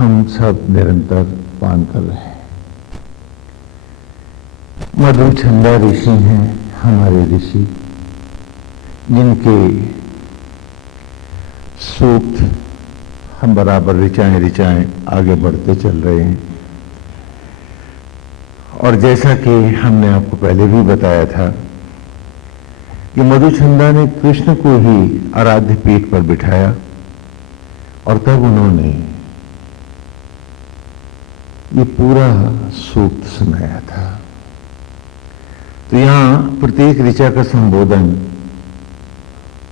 हम सब निरंतर पान कर रहे हैं। मधुचंदा ऋषि हैं हमारे ऋषि, जिनके सूक्त हम बराबर ऋचाएं आगे बढ़ते चल रहे हैं। और जैसा कि हमने आपको पहले भी बताया था कि मधुचंदा ने कृष्ण को ही आराध्य पीठ पर बिठाया और तब उन्होंने ये पूरा सूक्त सुनाया था। तो यहां प्रत्येक ऋचा का संबोधन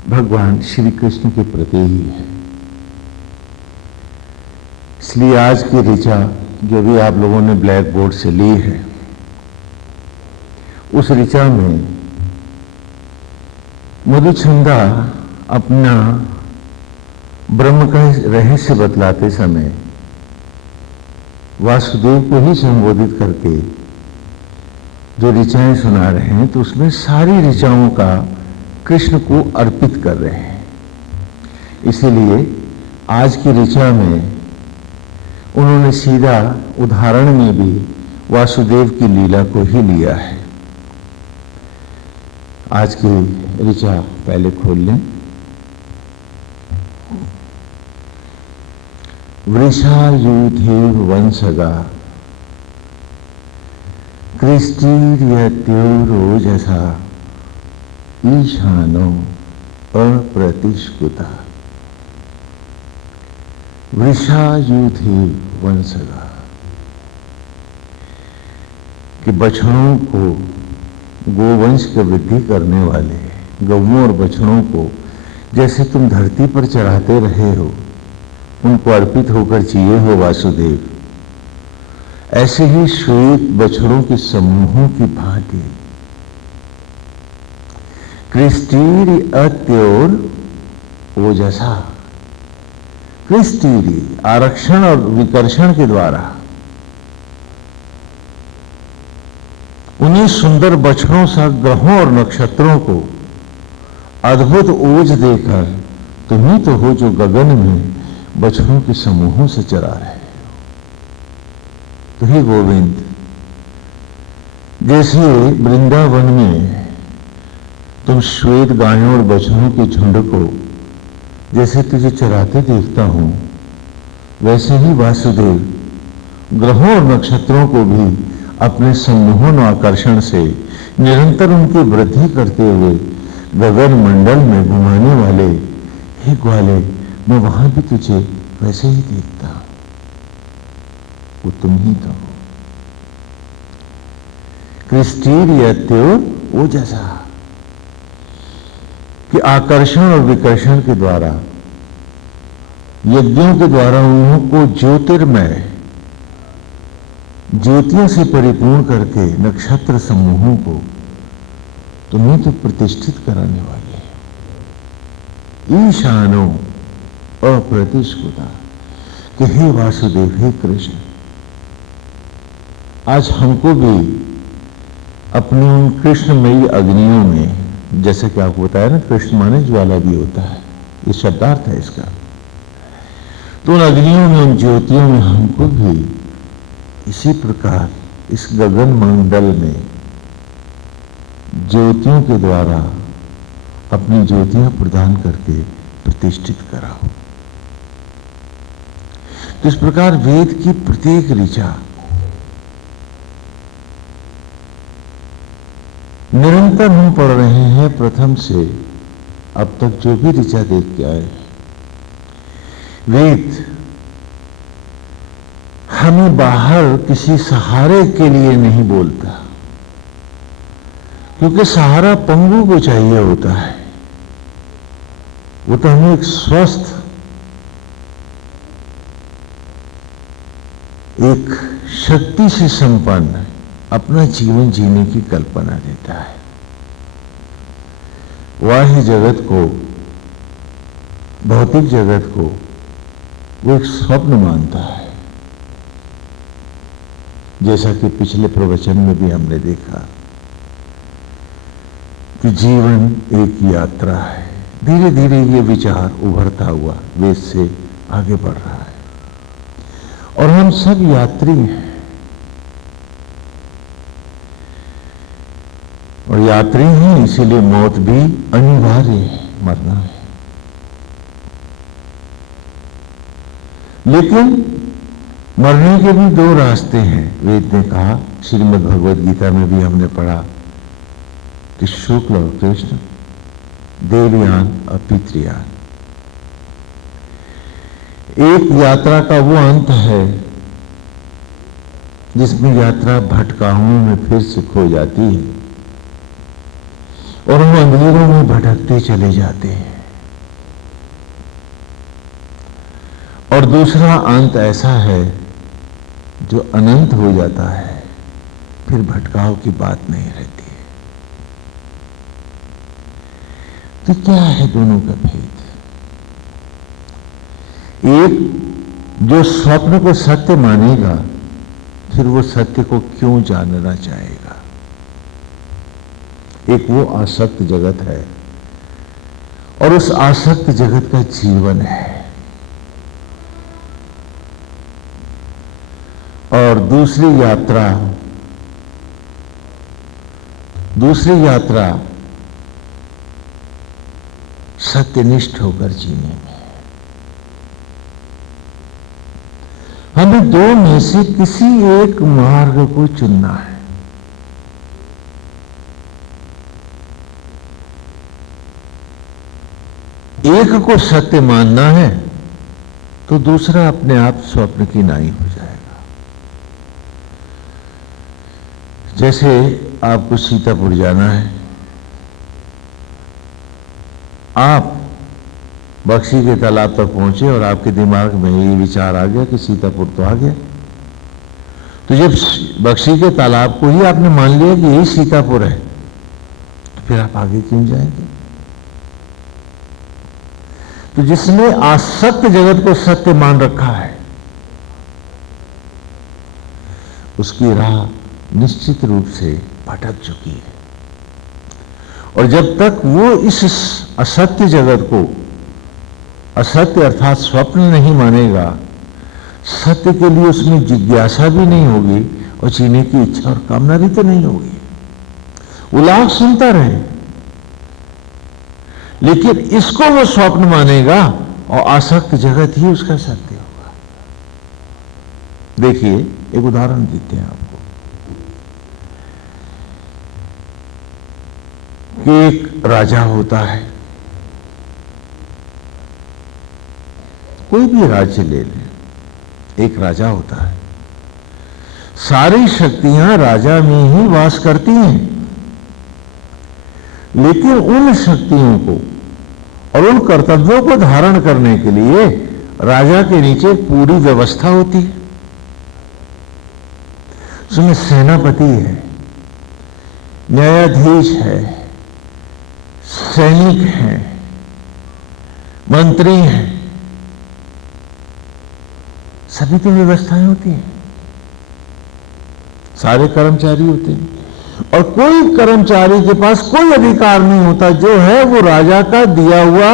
भगवान श्री कृष्ण के प्रति ही है। इसलिए आज की ऋचा जो भी आप लोगों ने ब्लैक बोर्ड से ली है, उस ऋचा में मधुचंदा अपना ब्रह्म का रहस्य बतलाते समय वासुदेव को ही संबोधित करके जो ऋचाएं सुना रहे हैं, तो उसमें सारी ऋचाओं का कृष्ण को अर्पित कर रहे हैं। इसीलिए आज की ऋचा में उन्होंने सीधा उदाहरण में भी वासुदेव की लीला को ही लिया है। आज की ऋचा पहले खोल लें। वृषायुधेव वंशगा कृष्टिर्यत्योरोजसा ईशानो अप्रतिष्कुता। वृषायुधेव वंशगा कि बछड़ों को, गोवंश की वृद्धि करने वाले गौओं और बछड़ों को जैसे तुम धरती पर चढ़ाते रहे हो, उनको अर्पित होकर जिए हो वासुदेव, ऐसे ही श्वेत बछड़ों के समूहों की भांति कृष्टीरी अत्योर ओजसा। कृष्टीरी आरक्षण और विकर्षण के द्वारा उन्हीं सुंदर बछड़ों सा ग्रहों और नक्षत्रों को अद्भुत ओज देकर तुम ही तो हो जो गगन में बछड़ों के समूहों से चरा रहे हो। तो हे गोविंद, जैसे वृंदावन में तुम श्वेत गायों और बछड़ों के झुंड को जैसे तुझे चराते देखता हूं, वैसे ही वासुदेव ग्रहों और नक्षत्रों को भी अपने सम्मोहन और आकर्षण से निरंतर उनकी वृद्धि करते हुए गगन मंडल में घुमाने वाले हे ग्वाले, मैं वहां भी तुझे वैसे ही देखता हूं। वो तुम ही तो हो। कृष्टीर्यत्यो वो जैसा कि आकर्षण और विकर्षण के द्वारा, यज्ञों के द्वारा उनको ज्योतिर्मय ज्योतियों से परिपूर्ण करके नक्षत्र समूहों को तुम्हें तो प्रतिष्ठित कराने वाले हैं। ईशानो अप्रतिष्कुता कि हे वासुदेव, हे कृष्ण, आज हमको भी अपनी उन कृष्णमयी अग्नियों में, जैसे कि आपको बताया ना, कृष्ण माने ज्वाला भी होता है, ये शब्दार्थ है इसका। तो उन अग्नियों में, उन ज्योतियों में हमको भी इसी प्रकार इस गगन मंडल में ज्योतियों के द्वारा अपनी ज्योतियां प्रदान करके प्रतिष्ठित कराओ। तो इस प्रकार वेद की प्रत्येक ऋचा निरंतर हम पढ़ रहे हैं, प्रथम से अब तक जो भी ऋचा देख के आए। वेद हमें बाहर किसी सहारे के लिए नहीं बोलता, क्योंकि सहारा पंगु को चाहिए होता है। वो तो हमें एक स्वस्थ, एक शक्ति से संपन्न अपना जीवन जीने की कल्पना देता है। बाह्य जगत को, भौतिक जगत को वो एक स्वप्न मानता है। जैसा कि पिछले प्रवचन में भी हमने देखा कि जीवन एक यात्रा है। धीरे धीरे ये विचार उभरता हुआ वेद से आगे बढ़ रहा है। और हम सब यात्री हैं, और यात्री हैं इसीलिए मौत भी अनिवार्य है, मरना है। लेकिन मरने के भी दो रास्ते हैं। वेद ने कहा, श्रीमद् भगवद गीता में भी हमने पढ़ा कि शुक्ल और कृष्ण, देवयान और पितृयान। एक यात्रा का वो अंत है जिसमें यात्रा भटकाओं में फिर से खो जाती है और हम अंधेरों में भटकते चले जाते हैं। और दूसरा अंत ऐसा है जो अनंत हो जाता है, फिर भटकाव की बात नहीं रहती है। तो क्या है दोनों का भेद? एक जो स्वप्न को सत्य मानेगा, फिर वो सत्य को क्यों जानना चाहेगा। एक वो आसक्त जगत है और उस आसक्त जगत का जीवन है। और दूसरी यात्रा सत्यनिष्ठ होकर जीने में। हमें दो में से किसी एक मार्ग को चुनना है। एक को सत्य मानना है तो दूसरा अपने आप स्वप्न की नाई हो जाएगा। जैसे आपको सीतापुर जाना है, आप बक्शी के तालाब तक पहुंचे और आपके दिमाग में ये विचार आ गया कि सीतापुर तो आ गया। तो जब बक्शी के तालाब को ही आपने मान लिया कि यही सीतापुर है, तो फिर आप आगे क्यों जाएंगे? तो जिसने आसक्त जगत को सत्य मान रखा है, उसकी राह निश्चित रूप से भटक चुकी है। और जब तक वो इस असत्य जगत को, असत्य अर्थात स्वप्न नहीं मानेगा, सत्य के लिए उसमें जिज्ञासा भी नहीं होगी और जीने की इच्छा और कामना भी तो नहीं होगी। वो लाख सुनता रहे, लेकिन इसको वो स्वप्न मानेगा और आसक्त जगत ही उसका सत्य होगा। देखिए, एक उदाहरण देते हैं आपको कि एक राजा होता है, कोई भी राज्य ले लें, एक राजा होता है। सारी शक्तियां राजा में ही वास करती हैं, लेकिन उन शक्तियों को और उन कर्तव्यों को धारण करने के लिए राजा के नीचे पूरी व्यवस्था होती है। उसमें सेनापति है, न्यायाधीश है, सैनिक हैं, मंत्री हैं, सभी तो व्यवस्थाएं होती हैं, सारे कर्मचारी होते हैं। और कोई कर्मचारी के पास कोई अधिकार नहीं होता, जो है वो राजा का दिया हुआ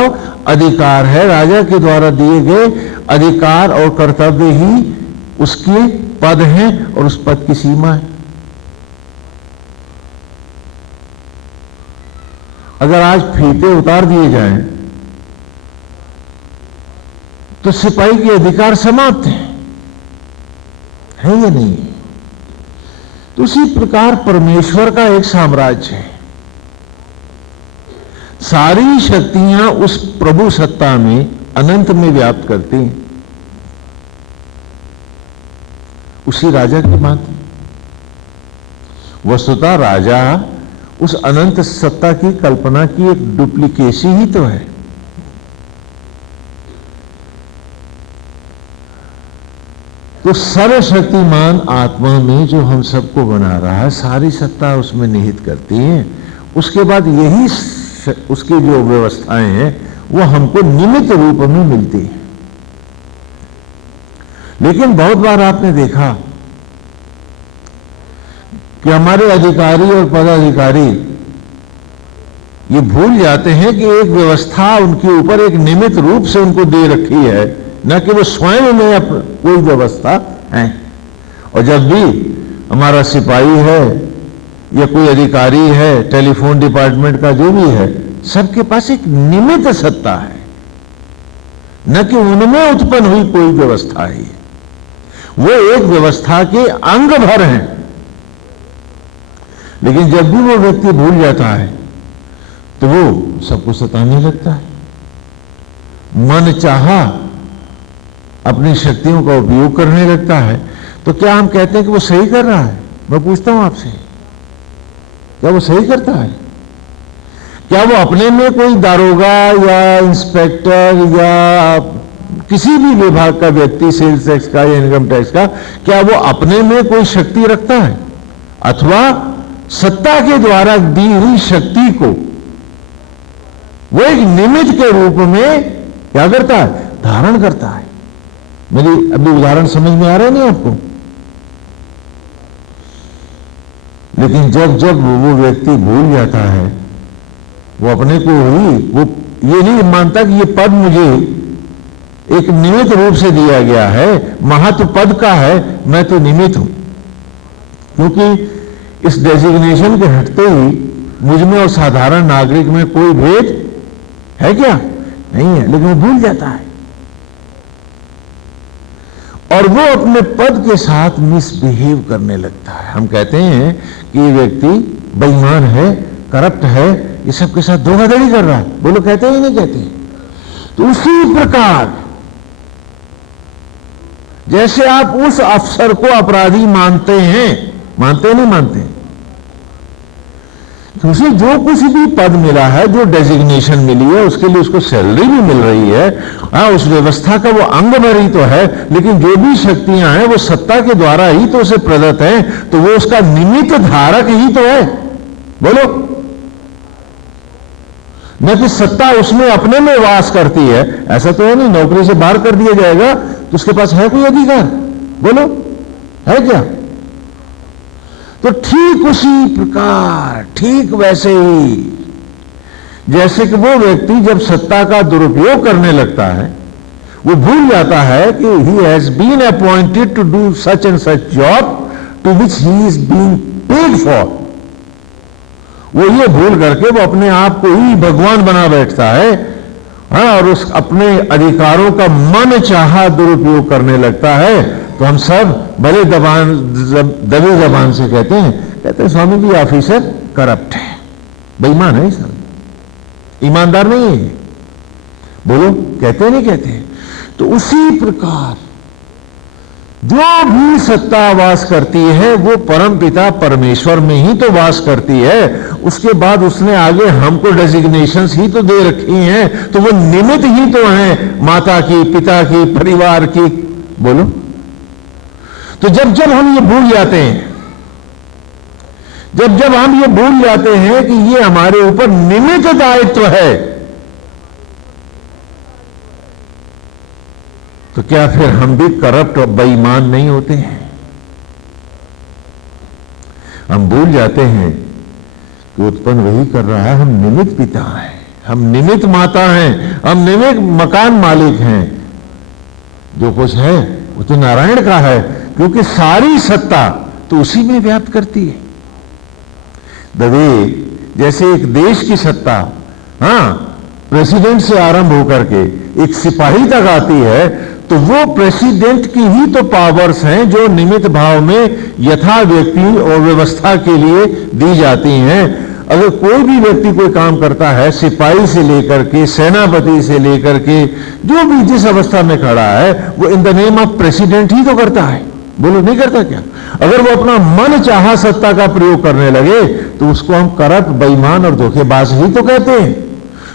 अधिकार है। राजा के द्वारा दिए गए अधिकार और कर्तव्य ही उसके पद हैं और उस पद की सीमा है। अगर आज फीते उतार दिए जाएं तो सिपाही के अधिकार समाप्त हैं, है या नहीं? तो उसी प्रकार परमेश्वर का एक साम्राज्य है। सारी शक्तियां उस प्रभु सत्ता में, अनंत में व्याप्त करती हैं, उसी राजा की मात्र। वस्तुतः राजा उस अनंत सत्ता की कल्पना की एक डुप्लीकेसी ही तो है। तो सर्वशक्तिमान आत्मा में जो हम सबको बना रहा है, सारी सत्ता उसमें निहित करती है। उसके बाद यही उसकी जो व्यवस्थाएं हैं वो हमको निमित्त रूप में मिलती है। लेकिन बहुत बार आपने देखा कि हमारे अधिकारी और पदाधिकारी ये भूल जाते हैं कि एक व्यवस्था उनके ऊपर एक निमित्त रूप से उनको दे रखी है न कि वो स्वयं में कोई व्यवस्था है। और जब भी हमारा सिपाही है या कोई अधिकारी है, टेलीफोन डिपार्टमेंट का जो भी है, सबके पास एक निमित्त सत्ता है, न कि उनमें उत्पन्न हुई कोई व्यवस्था है। वो एक व्यवस्था के अंग भर हैं। लेकिन जब भी वो व्यक्ति भूल जाता है तो वो सबको सताने लगता है, मन चाहा अपनी शक्तियों का उपयोग करने लगता है। तो क्या हम कहते हैं कि वो सही कर रहा है? मैं पूछता हूं आपसे, क्या वो सही करता है? क्या वो अपने में कोई दारोगा या इंस्पेक्टर या किसी भी विभाग का व्यक्ति, सेल्स टैक्स का या इनकम टैक्स का, क्या वो अपने में कोई शक्ति रखता है? अथवा सत्ता के द्वारा दी हुई शक्ति को वो एक निमित्त के रूप में क्या करता है? धारण करता है। मेरी अभी उदाहरण समझ में आ रहा है नहीं आपको? लेकिन जब जब वो व्यक्ति भूल जाता है, वो अपने को ही वो ये नहीं मानता कि ये पद मुझे एक निमित्त रूप से दिया गया है, महत्व पद का है, मैं तो निमित्त हूं। क्योंकि इस डेजिग्नेशन के हटते ही मुझ में और साधारण नागरिक में कोई भेद है क्या? नहीं है। लेकिन वो भूल जाता है और वो अपने पद के साथ मिसबिहेव करने लगता है। हम कहते हैं कि ये व्यक्ति बेईमान है, करप्ट है, ये सबके साथ धोखाधड़ी कर रहा है। बोलो, कहते हैं नहीं कहते? तो उसी प्रकार जैसे आप उस अफसर को अपराधी मानते हैं, मानते नहीं मानते, तो उसे जो कुछ भी पद मिला है, जो डेजिग्नेशन मिली है, उसके लिए उसको सैलरी भी मिल रही है, हाँ, उस व्यवस्था का वो अंग भर ही तो है। लेकिन जो भी शक्तियां हैं वो सत्ता के द्वारा ही तो उसे प्रदत्त हैं, तो वो उसका निमित्त धारक ही तो है। बोलो, न कि सत्ता उसमें अपने में वास करती है। ऐसा तो है नहीं, नौकरी से बाहर कर दिया जाएगा तो उसके पास है कोई अधिकार? बोलो, है क्या? तो ठीक उसी प्रकार, ठीक वैसे ही जैसे कि वो व्यक्ति जब सत्ता का दुरुपयोग करने लगता है, वो भूल जाता है कि he has been appointed to do such and such job to which he is being paid for. वो ये भूल करके वो अपने आप को ही भगवान बना बैठता है, हाँ, और उस अपने अधिकारों का मन चाहा दुरुपयोग करने लगता है। तो हम सब बड़े दबे जबान से कहते हैं स्वामी जी ऑफिसर करप्ट है, बेईमान है, सब ईमानदार नहीं है। बोलो, कहते नहीं कहते? तो उसी प्रकार जो भी सत्ता वास करती है वो परमपिता परमेश्वर में ही तो वास करती है। उसके बाद उसने आगे हमको डेजिग्नेशंस ही तो दे रखी हैं, तो वो निमित्त ही तो हैं माता की, पिता की, परिवार की। बोलो, तो जब जब हम ये भूल जाते हैं, जब जब हम ये भूल जाते हैं कि ये हमारे ऊपर निमित्त दायित्व है, तो क्या फिर हम भी करप्ट और बेईमान नहीं होते हैं? हम भूल जाते हैं कि उत्पन्न वही कर रहा है। हम निमित्त पिता हैं, हम निमित्त माता हैं, हम निमित्त मकान मालिक हैं। जो कुछ है वो तो नारायण का है, क्योंकि सारी सत्ता तो उसी में व्याप्त करती है। दवे जैसे एक देश की सत्ता, हाँ, प्रेसिडेंट से आरंभ होकर के एक सिपाही तक आती है, तो वो प्रेसिडेंट की ही तो पावर्स हैं जो निमित्त भाव में यथा व्यक्ति और व्यवस्था के लिए दी जाती हैं। अगर कोई भी व्यक्ति कोई काम करता है, सिपाही से लेकर के सेनापति से लेकर के जो भी जिस अवस्था में खड़ा है, वो in the name of president ही तो करता है। बोलो, नहीं करता क्या? अगर वो अपना मन चाहा सत्ता का प्रयोग करने लगे तो उसको हम करप्ट, बेईमान और धोखेबाज ही तो कहते हैं।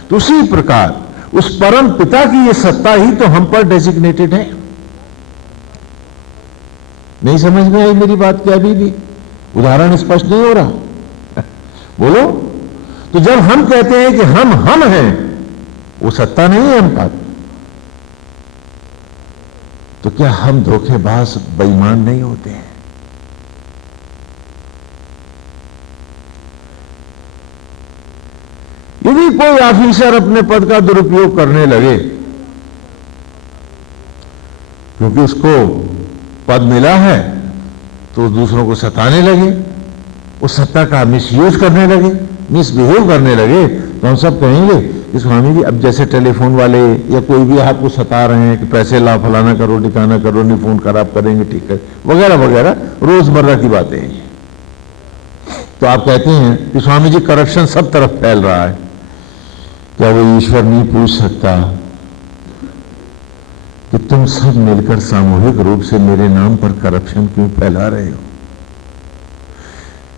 तो उसी प्रकार उस परम पिता की ये सत्ता ही तो हम पर डेजिग्नेटेड है। नहीं समझ में आई मेरी बात? क्या अभी भी उदाहरण स्पष्ट नहीं हो रहा? बोलो, तो जब हम कहते हैं कि हम हैं, वो सत्ता नहीं है हम पर, तो क्या हम धोखेबाज, बेईमान नहीं होते हैं? यदि कोई ऑफिसर अपने पद का दुरुपयोग करने लगे क्योंकि उसको पद मिला है तो दूसरों को सताने लगे, उस सत्ता का मिसयूज करने लगे, मिसबिहेव करने लगे, तो हम सब कहेंगे कि स्वामी जी अब जैसे टेलीफोन वाले या कोई भी आपको सता रहे हैं कि पैसे ला, फलाना करो, ठिकाना करो, नहीं फोन खराब करेंगे, ठीक है, वगैरह वगैरह, रोजमर्रा की बातें हैं। तो आप कहते हैं कि स्वामी जी करप्शन सब तरफ फैल रहा है, क्या वो ईश्वर नहीं पूछ सकता कि तुम सब मिलकर सामूहिक रूप से मेरे नाम पर करप्शन क्यों फैला रहे हो?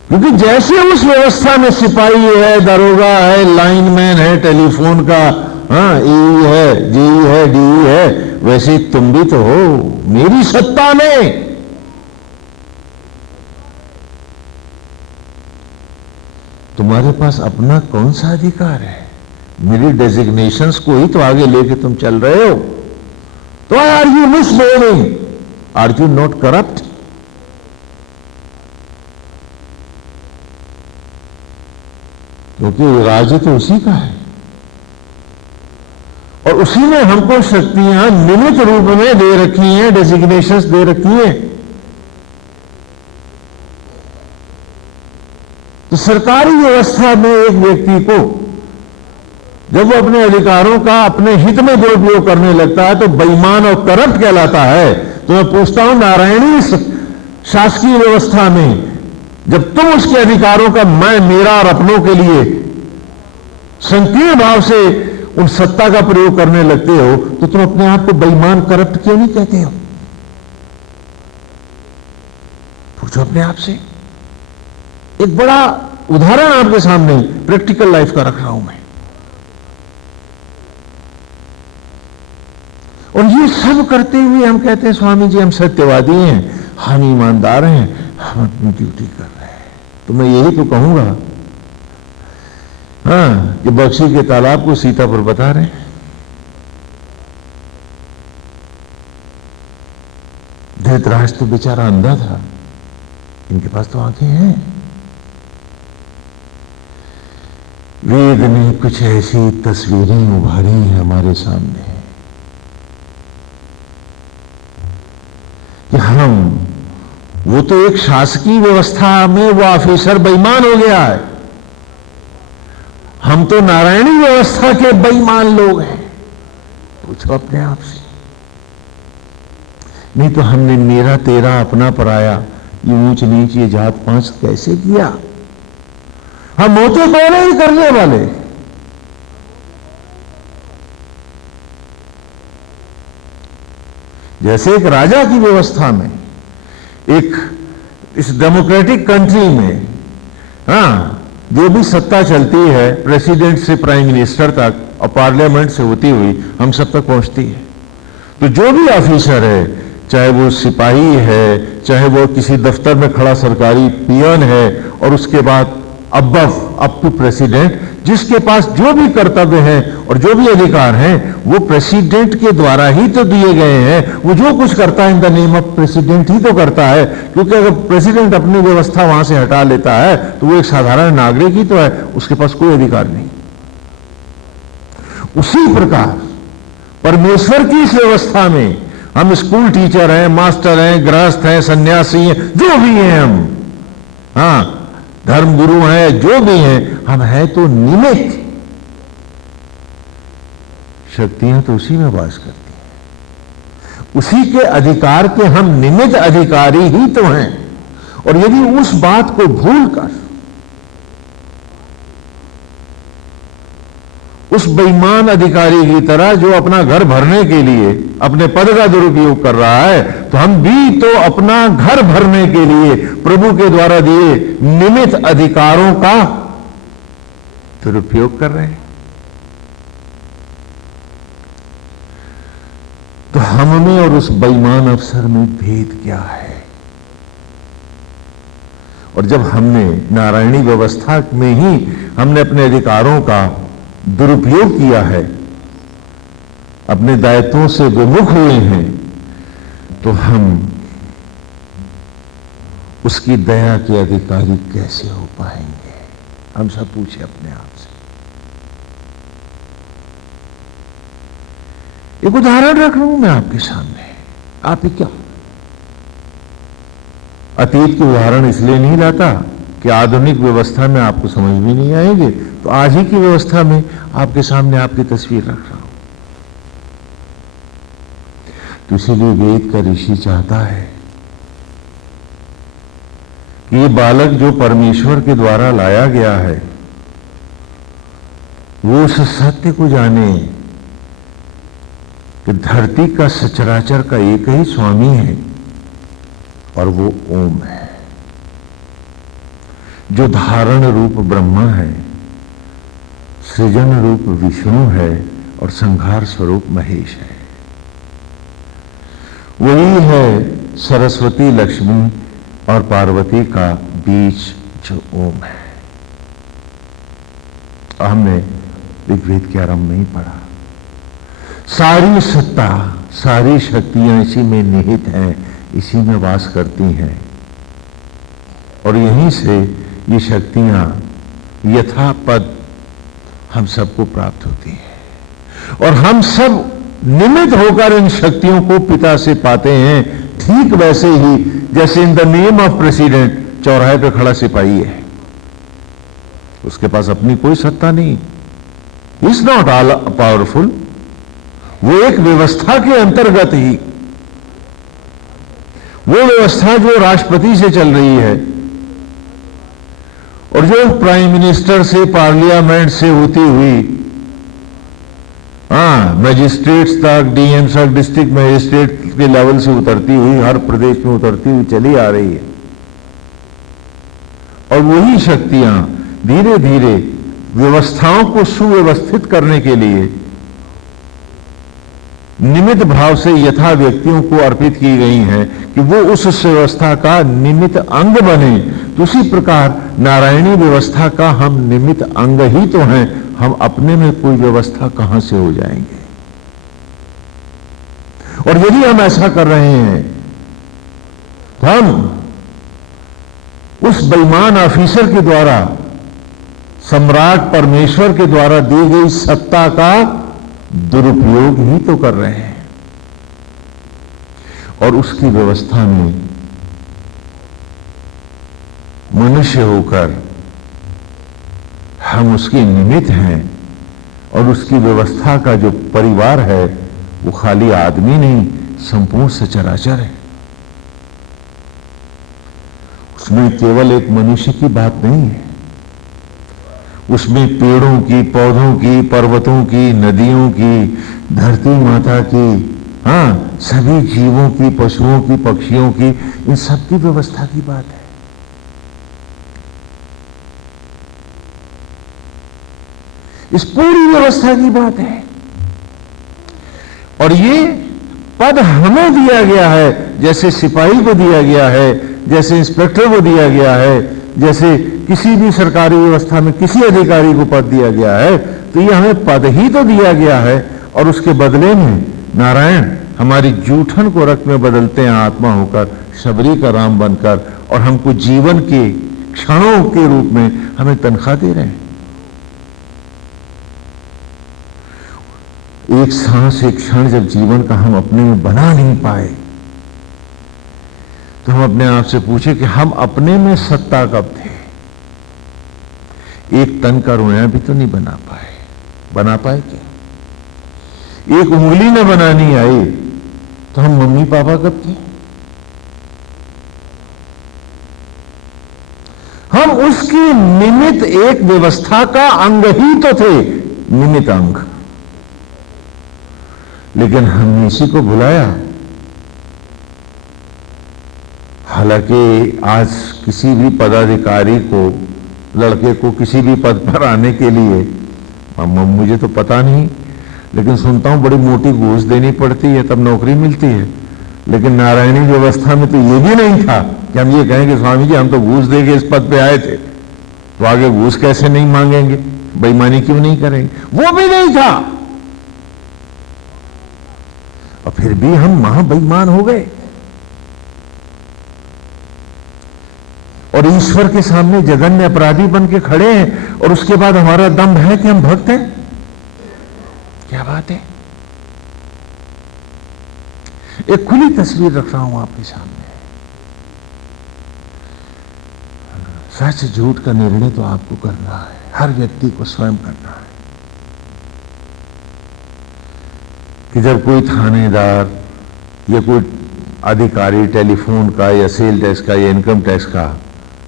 क्योंकि जैसे उस व्यवस्था में सिपाही है, दरोगा है, लाइनमैन है, टेलीफोन का ई है, जी है, डी है, वैसे तुम भी तो हो मेरी सत्ता में। तुम्हारे पास अपना कौन सा अधिकार है? मेरी डेजिग्नेशंस को ही तो आगे लेके तुम चल रहे हो। तो are you misbehaving? Are you not corrupt? क्योंकि राज्य तो उसी का है और उसी ने हमको शक्तियां निमित रूप में दे रखी हैं, डेजिग्नेशंस दे रखी हैं। तो सरकारी व्यवस्था में एक व्यक्ति को जब वो अपने अधिकारों का अपने हित में दुरुपयोग करने लगता है तो बेईमान और करप्ट कहलाता है। तो मैं पूछता हूं, नारायणी शासकीय व्यवस्था में जब तुम उसके अधिकारों का मैं, मेरा और अपनों के लिए संकीर्ण भाव से उन सत्ता का प्रयोग करने लगते हो तो तुम अपने आप को बेईमान, करप्ट क्यों नहीं कहते हो? पूछो अपने आप से। एक बड़ा उदाहरण आपके सामने प्रैक्टिकल लाइफ का रख रहा हूं मैं। और ये सब करते हुए हम कहते हैं स्वामी जी हम सत्यवादी हैं, हम ईमानदार हैं, हम अपनी ड्यूटी कर रहे हैं। तो मैं यही तो कहूंगा कि बक्शी के तालाब को सीतापुर बता रहे हैं। धृतराष्ट्र तो बेचारा अंधा था, इनके पास तो आंखें हैं। वेद ने कुछ ऐसी तस्वीरें उभारी हैं हमारे सामने कि वो तो एक शासकीय व्यवस्था में वो ऑफिसर बेईमान हो गया है, हम तो नारायणी व्यवस्था के बेईमान लोग हैं। पूछो अपने आप से। नहीं तो हमने मेरा तेरा अपना पराया, ये ऊंच नीच, ये जात पांच कैसे किया? हम होते कौन ही करने वाले। जैसे एक राजा की व्यवस्था में, एक इस डेमोक्रेटिक कंट्री में जो भी सत्ता चलती है प्रेसिडेंट से प्राइम मिनिस्टर तक और पार्लियामेंट से होती हुई हम सब तक पहुंचती है, तो जो भी ऑफिसर है, चाहे वो सिपाही है, चाहे वो किसी दफ्तर में खड़ा सरकारी पियन है, और उसके बाद अप टू प्रेसिडेंट, जिसके पास जो भी कर्तव्य हैं और जो भी अधिकार हैं वो प्रेसिडेंट के द्वारा ही तो दिए गए हैं। वो जो कुछ करता है in the name of president ही तो करता है, क्योंकि अगर प्रेसिडेंट अपनी व्यवस्था वहां से हटा लेता है तो वो एक साधारण नागरिक ही तो है, उसके पास कोई अधिकार नहीं। उसी प्रकार परमेश्वर की इस व्यवस्था में हम स्कूल टीचर हैं, मास्टर हैं, गृहस्थ हैं, सन्यासी हैं, जो भी हैं हम, धर्म गुरु हैं, जो भी हैं, हम हैं तो निमित्त। शक्तियां तो उसी में वास करती हैं, उसी के अधिकार के हम निमित्त अधिकारी ही तो हैं। और यदि उस बात को भूलकर उस बेईमान अधिकारी की तरह जो अपना घर भरने के लिए अपने पद का दुरुपयोग कर रहा है, तो हम भी तो अपना घर भरने के लिए प्रभु के द्वारा दिए निमित्त अधिकारों का दुरुपयोग कर रहे हैं। तो हम में और उस बेईमान अफसर में भेद क्या है? और जब हमने नारायणी व्यवस्था में ही हमने अपने अधिकारों का दुरुपयोग किया है, अपने दायित्वों से विमुख हुए हैं, तो हम उसकी दया के अधिकारी कैसे हो पाएंगे? हम सब पूछे अपने आप से। एक उदाहरण रख रहा हूं मैं आपके सामने। आप ही क्या। अतीत के उदाहरण इसलिए नहीं लाता कि आधुनिक व्यवस्था में आपको समझ भी नहीं आएंगे, तो आज ही की व्यवस्था में आपके सामने आपकी तस्वीर रख रहा हूं। तो इसीलिए वेद का ऋषि चाहता है कि ये बालक जो परमेश्वर के द्वारा लाया गया है वो उस सत्य को जाने कि धरती का सचराचर का एक ही स्वामी है और वो ओम है, जो धारण रूप ब्रह्मा है, सृजन रूप विष्णु है और संहार स्वरूप महेश है। वही है सरस्वती, लक्ष्मी और पार्वती का बीच जो ओम है। हमने ऋग्वेद के आरंभ में ही पढ़ा, सारी सत्ता, सारी शक्तियां इसी में निहित हैं, इसी में वास करती हैं और यहीं से ये शक्तियां यथापद हम सबको प्राप्त होती हैं और हम सब निमित्त होकर इन शक्तियों को पिता से पाते हैं। ठीक वैसे ही जैसे इन द नेम ऑफ प्रेसिडेंट चौराहे पे खड़ा सिपाही है, उसके पास अपनी कोई सत्ता नहीं, इज नॉट ऑल पावरफुल, वो एक व्यवस्था के अंतर्गत ही, वो व्यवस्था जो राष्ट्रपति से चल रही है और जो प्राइम मिनिस्टर से, पार्लियामेंट से होती हुई मजिस्ट्रेट्स तक, डीएम तक, डिस्ट्रिक्ट मजिस्ट्रेट के लेवल से उतरती हुई, हर प्रदेश में उतरती हुई चली आ रही है। और वही शक्तियां धीरे धीरे व्यवस्थाओं को सुव्यवस्थित करने के लिए निमित्त भाव से यथा व्यक्तियों को अर्पित की गई हैं कि वो उस व्यवस्था का निमित्त अंग बने। तो उसी प्रकार नारायणी व्यवस्था का हम निमित्त अंग ही तो हैं, हम अपने में कोई व्यवस्था कहां से हो जाएंगे। और यदि हम ऐसा कर रहे हैं तो हम उस बेईमान ऑफिसर के द्वारा, सम्राट परमेश्वर के द्वारा दी गई सत्ता का दुरुपयोग ही तो कर रहे हैं और उसकी व्यवस्था में मनुष्य होकर हम उसके निमित्त हैं और उसकी व्यवस्था का जो परिवार है वो खाली आदमी नहीं, संपूर्ण सचराचर है। उसमें केवल एक मनुष्य की बात नहीं है, उसमें पेड़ों की, पौधों की, पर्वतों की, नदियों की, धरती माता की, सभी जीवों की, पशुओं की, पक्षियों की, इन सब की व्यवस्था की बात है। इस पूरी व्यवस्था की बात है और ये पद हमें दिया गया है, जैसे सिपाही को दिया गया है, जैसे इंस्पेक्टर को दिया गया है, जैसे किसी भी सरकारी व्यवस्था में किसी अधिकारी को पद दिया गया है, तो ये हमें पद ही तो दिया गया है और उसके बदले में नारायण हमारी जूठन को रक्त में बदलते हैं आत्मा होकर, शबरी का राम बनकर, और हमको जीवन के क्षणों के रूप में हमें तनख्वाह दे रहे हैं। एक सांस, एक क्षण जब जीवन का हम अपने में बना नहीं पाए तो हम अपने आप से पूछे कि हम अपने में सत्ता कब थे। एक तन का रोया भी तो नहीं बना पाए क्या? एक उंगली न बनानी आई तो हम मम्मी पापा कब थे? हम उसकी निमित्त एक व्यवस्था का अंग ही तो थे, निमित्त अंग। लेकिन हमने इसी को भुलाया। हालांकि आज किसी भी पदाधिकारी को, लड़के को किसी भी पद पर आने के लिए, मुझे तो पता नहीं, लेकिन सुनता हूं बड़ी मोटी घूस देनी पड़ती है तब नौकरी मिलती है। लेकिन नारायणी व्यवस्था में तो ये भी नहीं था कि हम ये कहें कि स्वामी जी हम तो घूस देके इस पद पे आए थे, तो आगे घूस कैसे नहीं मांगेंगे, बेईमानी क्यों नहीं करेंगे, वो भी नहीं था। और फिर भी हम महा बेईमान हो गए और ईश्वर के सामने जघन्य अपराधी बन के खड़े हैं और उसके बाद हमारा दम है कि हम भक्त हैं। क्या बात है। एक खुली तस्वीर रख रहा हूं आपके सामने। सच झूठ का निर्णय तो आपको करना है, हर व्यक्ति को स्वयं करना है। कि जब कोई थानेदार या कोई अधिकारी टेलीफोन का या सेल टैक्स का या इनकम टैक्स का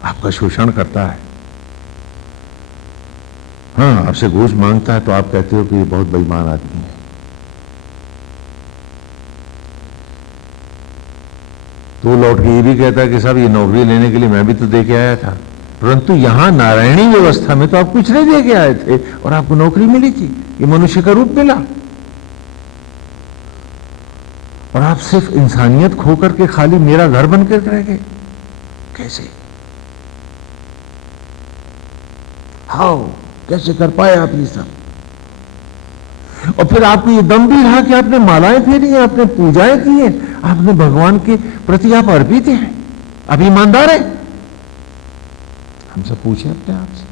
आपका शोषण करता है, हाँ, आपसे घूस मांगता है, तो आप कहते हो कि ये बहुत बेईमान आदमी है। तो वो लौट के ये भी कहता है कि साहब ये नौकरी लेने के लिए मैं भी तो दे के आया था, परंतु यहां नारायणी व्यवस्था में तो आप कुछ नहीं दे के आए थे और आपको नौकरी मिली थी, ये मनुष्य का रूप मिला, और आप सिर्फ इंसानियत खो करके खाली मेरा घर बनकर रह गए। कैसे? हाउ? कैसे कर पाए आप ये सब? और फिर आपको ये दम भी रहा कि आपने मालाएं फेरी हैं, आपने पूजाएं की हैं, आपने भगवान के प्रति आप अर्पित हैं, आप ईमानदार हैं। हम सब पूछे अपने आप से,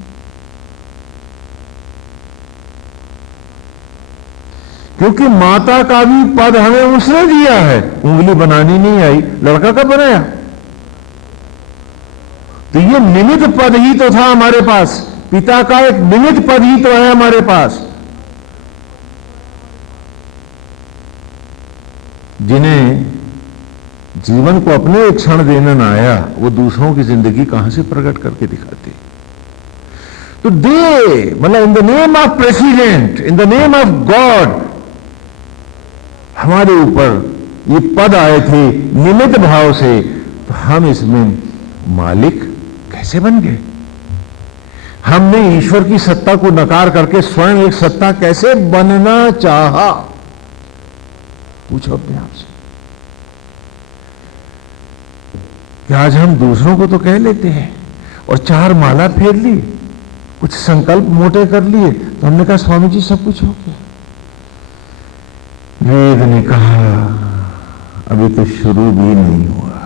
क्योंकि माता का भी पद हमें उसने दिया है। उंगली बनानी नहीं आई, लड़का कब बनाया? तो ये निमित्त पद ही तो था हमारे पास, पिता का एक निमित्त पद ही तो है हमारे पास। जिन्हें जीवन को अपने एक क्षण देना ना आया, वो दूसरों की जिंदगी कहां से प्रकट करके दिखाते। तो दे, मतलब इन the name of president, in the name of God, हमारे ऊपर ये पद आए थे निमित्त भाव से, तो हम इसमें मालिक कैसे बन गए? हमने ईश्वर की सत्ता को नकार करके स्वयं एक सत्ता कैसे बनना चाहा? पूछो अपने आप से। कि आज हम दूसरों को तो कह लेते हैं और चार माला फेर ली, कुछ संकल्प मोटे कर लिए, तो हमने कहा स्वामी जी सब कुछ हो गया। वेद ने कहा अभी तो शुरू भी नहीं हुआ,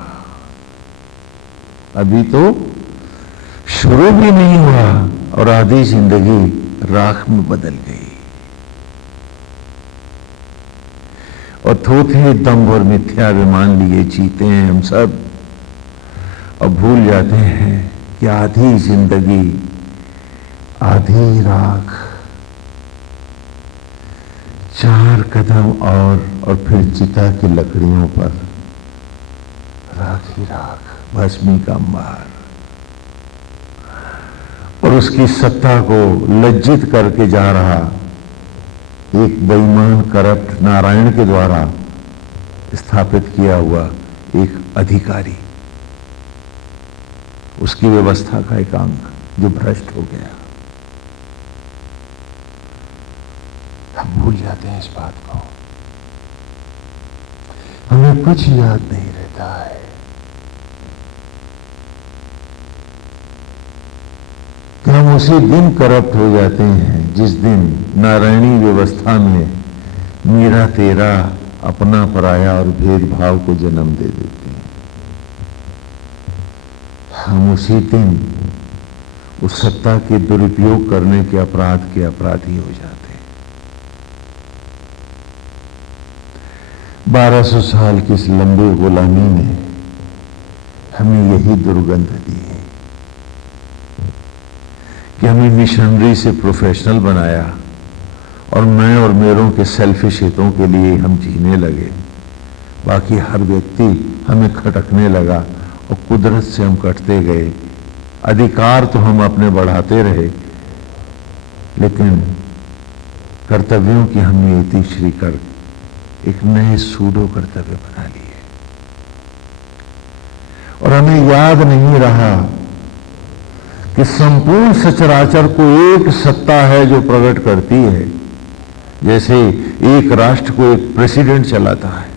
अभी तो शुरू भी नहीं हुआ और आधी जिंदगी राख में बदल गई। और थोथे दम्भ और मिथ्याभिमान लिए जीते हैं हम सब, और भूल जाते हैं कि आधी जिंदगी आधी राख, चार कदम और फिर चिता की लकड़ियों पर राख ही राख, भस्मी का अंबार। और उसकी सत्ता को लज्जित करके जा रहा एक बेईमान करप्ट नारायण के द्वारा स्थापित किया हुआ एक अधिकारी, उसकी व्यवस्था का एक अंग जो भ्रष्ट हो गया। हम भूल जाते हैं इस बात को, हमें कुछ याद नहीं रहता है। कि हम उसी दिन करप्ट हो जाते हैं जिस दिन नारायणी व्यवस्था में मेरा तेरा, अपना पराया और भेदभाव को जन्म दे देते हैं। हम उसी दिन उस सत्ता के दुरुपयोग करने के अपराध के अपराधी हो जाते हैं। 1200 साल की इस लंबी गुलामी ने हमें यही दुर्गंध दी है कि हमें मिशनरी से प्रोफेशनल बनाया और मैं और मेरों के सेल्फिश हितों के लिए हम जीने लगे। बाकी हर व्यक्ति हमें खटकने लगा और कुदरत से हम कटते गए। अधिकार तो हम अपने बढ़ाते रहे, लेकिन कर्तव्यों की हमने इतिश्री कर एक नए सूडो कर्तव्य बना लिए। और हमें याद नहीं रहा कि संपूर्ण सचराचर को एक सत्ता है जो प्रकट करती है। जैसे एक राष्ट्र को एक प्रेसिडेंट चलाता है,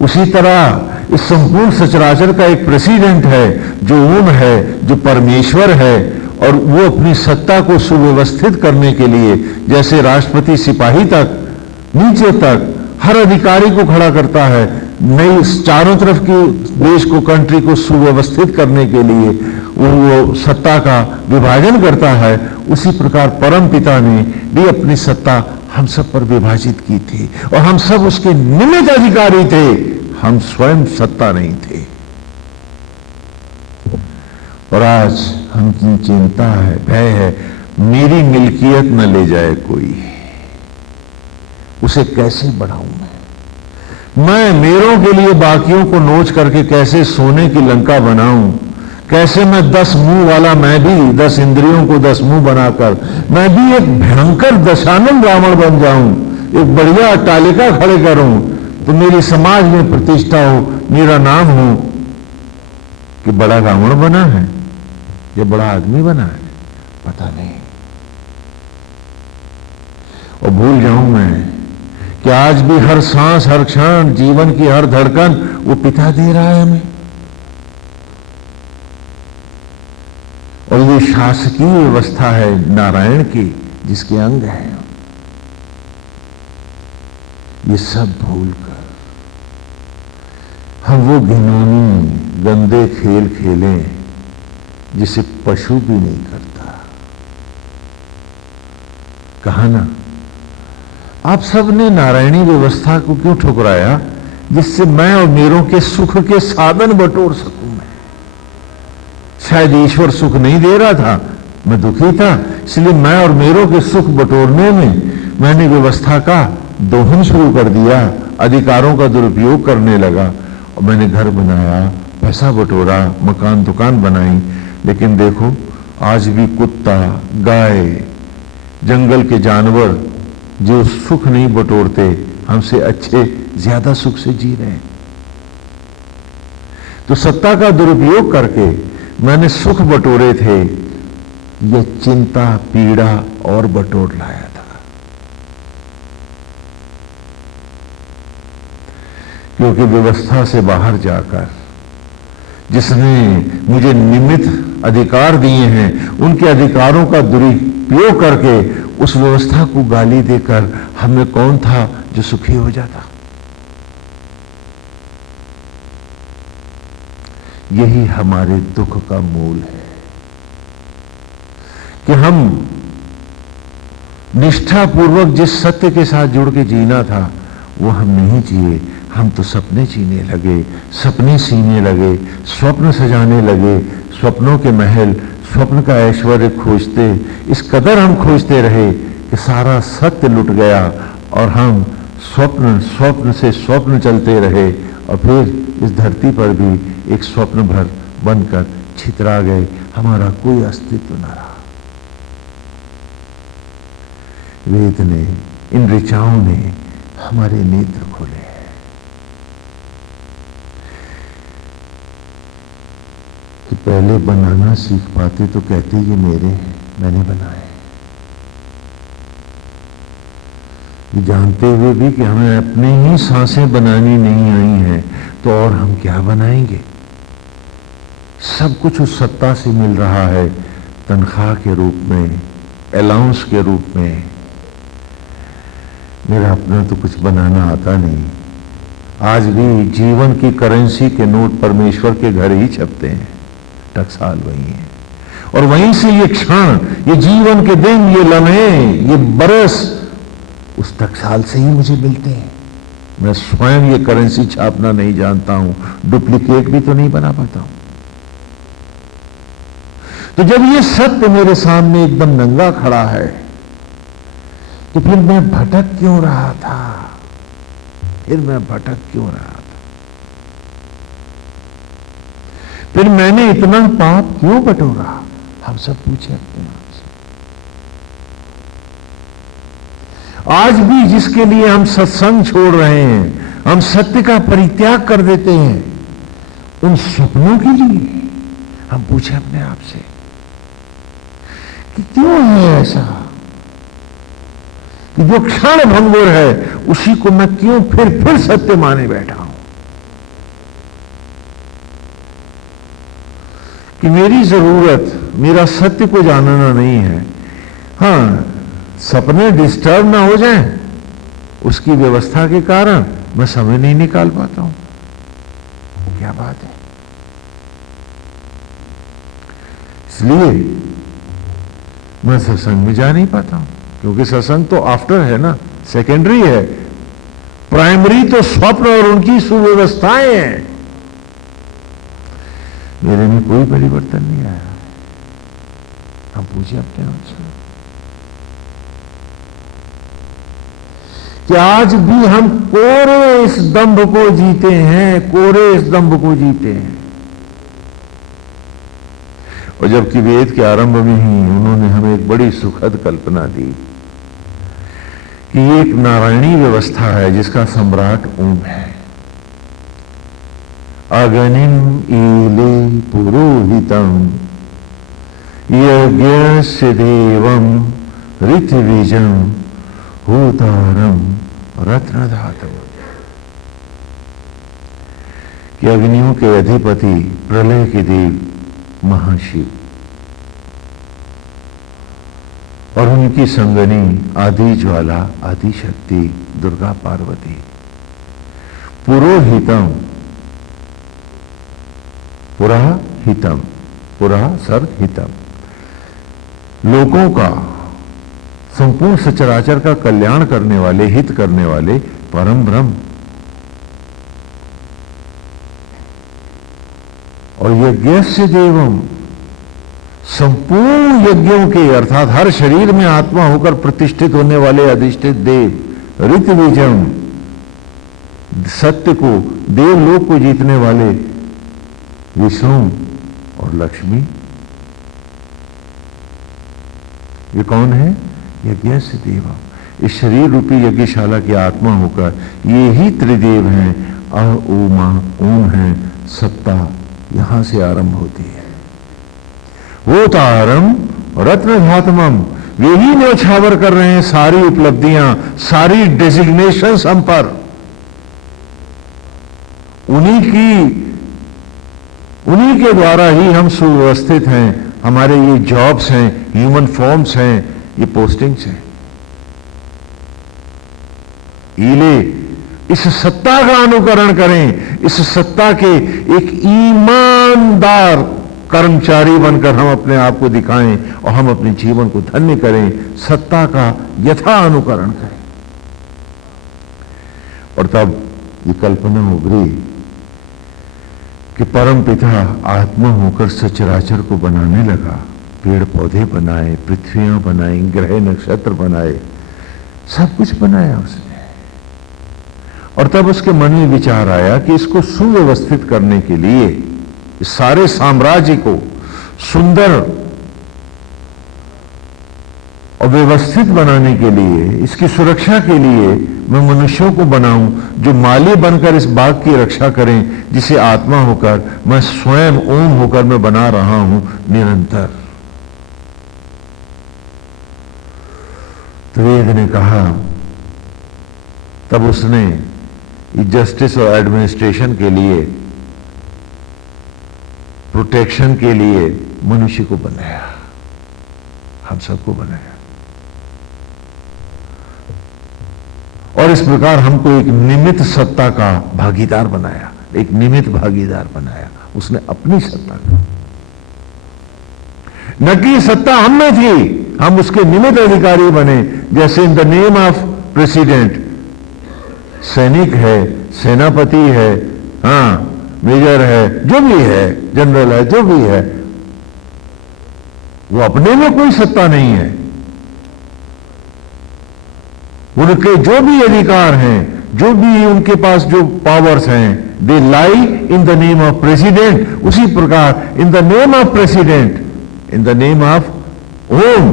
उसी तरह इस संपूर्ण सचराचर का एक प्रेसिडेंट है जो ओम है, जो परमेश्वर है, और वो अपनी सत्ता को सुव्यवस्थित करने के लिए जैसे राष्ट्रपति सिपाही तक, नीचे तक हर अधिकारी को खड़ा करता है, नई चारों तरफ की देश को, कंट्री को सुव्यवस्थित करने के लिए वो सत्ता का विभाजन करता है, उसी प्रकार परम पिता ने भी अपनी सत्ता हम सब पर विभाजित की थी और हम सब उसके निमित्त अधिकारी थे। हम स्वयं सत्ता नहीं थे। और आज हमकी चिंता है, भय है, मेरी मिल्कियत न ले जाए कोई, उसे कैसे बढ़ाऊं मैं मेरों के लिए बाकियों को नोच करके कैसे सोने की लंका बनाऊं, कैसे मैं 10 मुंह वाला, मैं भी 10 इंद्रियों को 10 मुंह बनाकर मैं भी एक भयंकर दशानन रावण बन जाऊं, एक बढ़िया अट्टालिका खड़े करूं तो मेरी समाज में प्रतिष्ठा हो, मेरा नाम हो कि बड़ा रावण बना है या बड़ा आदमी बना है, पता नहीं। और भूल जाऊं मैं कि आज भी हर सांस, हर क्षण, जीवन की हर धड़कन वो पिता दे रहा है हमें। और ये शासकीय व्यवस्था है नारायण की, जिसके अंग है। ये सब भूलकर हम वो घिनौनी गंदे खेल खेलें जिसे पशु भी नहीं करता। कहा ना, आप सब ने नारायणी व्यवस्था को क्यों ठुकराया, जिससे मैं और मेरों के सुख के साधन बटोर सकूं मैं। शायद ईश्वर सुख नहीं दे रहा था, मैं दुखी था, इसलिए मैं और मेरों के सुख बटोरने में मैंने व्यवस्था का दोहन शुरू कर दिया, अधिकारों का दुरुपयोग करने लगा। और मैंने घर बनाया, पैसा बटोरा, मकान दुकान बनाई, लेकिन देखो आज भी कुत्ता, गाय, जंगल के जानवर जो सुख नहीं बटोरते, हमसे अच्छे, ज्यादा सुख से जी रहे हैं। तो सत्ता का दुरुपयोग करके मैंने सुख बटोरे थे, यह चिंता, पीड़ा और बटोर लाया था। क्योंकि व्यवस्था से बाहर जाकर जिसने मुझे निमित्त अधिकार दिए हैं, उनके अधिकारों का दुरुपयोग करके उस व्यवस्था को गाली देकर हमें कौन था जो सुखी हो जाता। यही हमारे दुख का मूल है कि हम निष्ठापूर्वक जिस सत्य के साथ जुड़ के जीना था वो हम नहीं जिए। हम तो सपने जीने लगे, सपने सीने लगे, स्वप्न सजाने लगे, स्वप्नों के महल, स्वप्न का ऐश्वर्य खोजते, इस कदर हम खोजते रहे कि सारा सत्य लुट गया और हम स्वप्न से स्वप्न चलते रहे और फिर इस धरती पर भी एक स्वप्न भर बनकर छितरा गए, हमारा कोई अस्तित्व न रहा। वेद ने, इन ऋचाओं ने हमारे नेत्र खोले हैं। कि पहले बनाना सीख पाते तो कहते ये मेरे हैं, मैंने बनाए। ये जानते हुए भी कि हमें अपनी ही सांसें बनानी नहीं आई हैं, तो और हम क्या बनाएंगे। सब कुछ उस सत्ता से मिल रहा है, तनख्वाह के रूप में, अलाउंस के रूप में। मेरा अपना तो कुछ बनाना आता नहीं। आज भी जीवन की करेंसी के नोट परमेश्वर के घर ही छपते हैं, टकसाल वही है। और वहीं से ये क्षण, ये जीवन के दिन, ये लम्हे, ये बरस उस टकसाल से ही मुझे मिलते हैं। मैं स्वयं ये करेंसी छापना नहीं जानता हूं, डुप्लीकेट भी तो नहीं बना पाता हूं। तो जब ये सत्य मेरे सामने एकदम नंगा खड़ा है, तो फिर मैं भटक क्यों रहा था, फिर मैंने इतना पाप क्यों बटोरा। हम सब पूछे अपने आप से। आज भी जिसके लिए हम सत्संग छोड़ रहे हैं, हम सत्य का परित्याग कर देते हैं, उन सपनों के लिए हम पूछे अपने आप से कि क्यों है ऐसा, कि जो क्षण भंगुर है उसी को मैं क्यों फिर सत्य माने बैठा हूं। कि मेरी जरूरत, मेरा सत्य को जानना नहीं है। हां, सपने डिस्टर्ब ना हो जाएं, उसकी व्यवस्था के कारण मैं समय नहीं निकाल पाता हूं। क्या बात है। इसलिए मैं सत्संग में जा नहीं पाता हूं, क्योंकि सत्संग तो आफ्टर है ना, सेकेंडरी है। प्राइमरी तो स्वप्न और उनकी सुव्यवस्थाएं हैं। मेरे में कोई परिवर्तन नहीं आया। हम पूछे अपने आप से कि आज भी हम कोरे इस दंभ को जीते हैं, कोरे इस दंभ को जीते हैं। और जबकि वेद के आरंभ में ही उन्होंने हमें एक बड़ी सुखद कल्पना दी कि ये एक नारायणी व्यवस्था है जिसका सम्राट ओम है। अगनिम ईले पुरोहितम यज्ञस्य देवम ऋतविजम होतारम रत्नधातम। कि अग्नियों के अधिपति प्रलय के देव महाशिव और उनकी संगनी आदि ज्वाला आदि शक्ति दुर्गा पार्वती। पुरोहितम, पुरा हितम, पुरा सर हितम, लोगों का संपूर्ण सचराचर का कल्याण करने वाले, हित करने वाले परम ब्रह्म। और यज्ञस्य देवम, संपूर्ण यज्ञों के अर्थात हर शरीर में आत्मा होकर प्रतिष्ठित होने वाले अधिष्ठित देव। ऋतविजम, सत्य को, देवलोक को जीतने वाले विष्णु और लक्ष्मी। ये कौन है? यज्ञस्य देवम। इस शरीर रूपी यज्ञशाला की आत्मा होकर ये ही त्रिदेव हैं। उमा, ओम है, सत्ता यहां से आरंभ होती है। वो तारम रत्नधातमम, वे ही न्यौछावर कर रहे हैं सारी उपलब्धियां, सारी डेजिग्नेशंस हम पर। उन्हीं के द्वारा ही हम सुव्यवस्थित हैं। हमारे ये जॉब्स हैं, ह्यूमन फॉर्म्स हैं, ये पोस्टिंग्स हैं। ईले, इस सत्ता का अनुकरण करें। इस सत्ता के एक ईमानदार कर्मचारी बनकर हम अपने आप को दिखाएं और हम अपने जीवन को धन्य करें। सत्ता का यथा अनुकरण करें। और तब ये कल्पना उभरी कि परम पिता आत्मा होकर सचराचर को बनाने लगा। पेड़ पौधे बनाए, पृथ्वियां बनाई, ग्रह नक्षत्र बनाए, सब कुछ बनाया उसने। और तब उसके मन में विचार आया कि इसको सुव्यवस्थित करने के लिए, इस सारे साम्राज्य को सुंदर और व्यवस्थित बनाने के लिए, इसकी सुरक्षा के लिए मैं मनुष्यों को बनाऊं जो माली बनकर इस बाग की रक्षा करें, जिसे आत्मा होकर मैं स्वयं ओम होकर मैं बना रहा हूं निरंतर। तो वेद ने कहा, तब उसने जस्टिस और एडमिनिस्ट्रेशन के लिए, प्रोटेक्शन के लिए मनुष्य को बनाया, हम सबको बनाया। और इस प्रकार हमको एक निमित्त सत्ता का भागीदार बनाया, एक निमित्त भागीदार बनाया उसने अपनी सत्ता का। न कि सत्ता हम में थी, हम उसके निमित्त अधिकारी बने। जैसे इन द नेम ऑफ प्रेसिडेंट, सैनिक है, सेनापति है, हाँ मेजर है, जो भी है, जनरल है, जो भी है, वो अपने में कोई सत्ता नहीं है। उनके जो भी अधिकार हैं, जो भी उनके पास जो पावर्स हैं, they lie in the name of president. उसी प्रकार in the name of president, in the name of Om,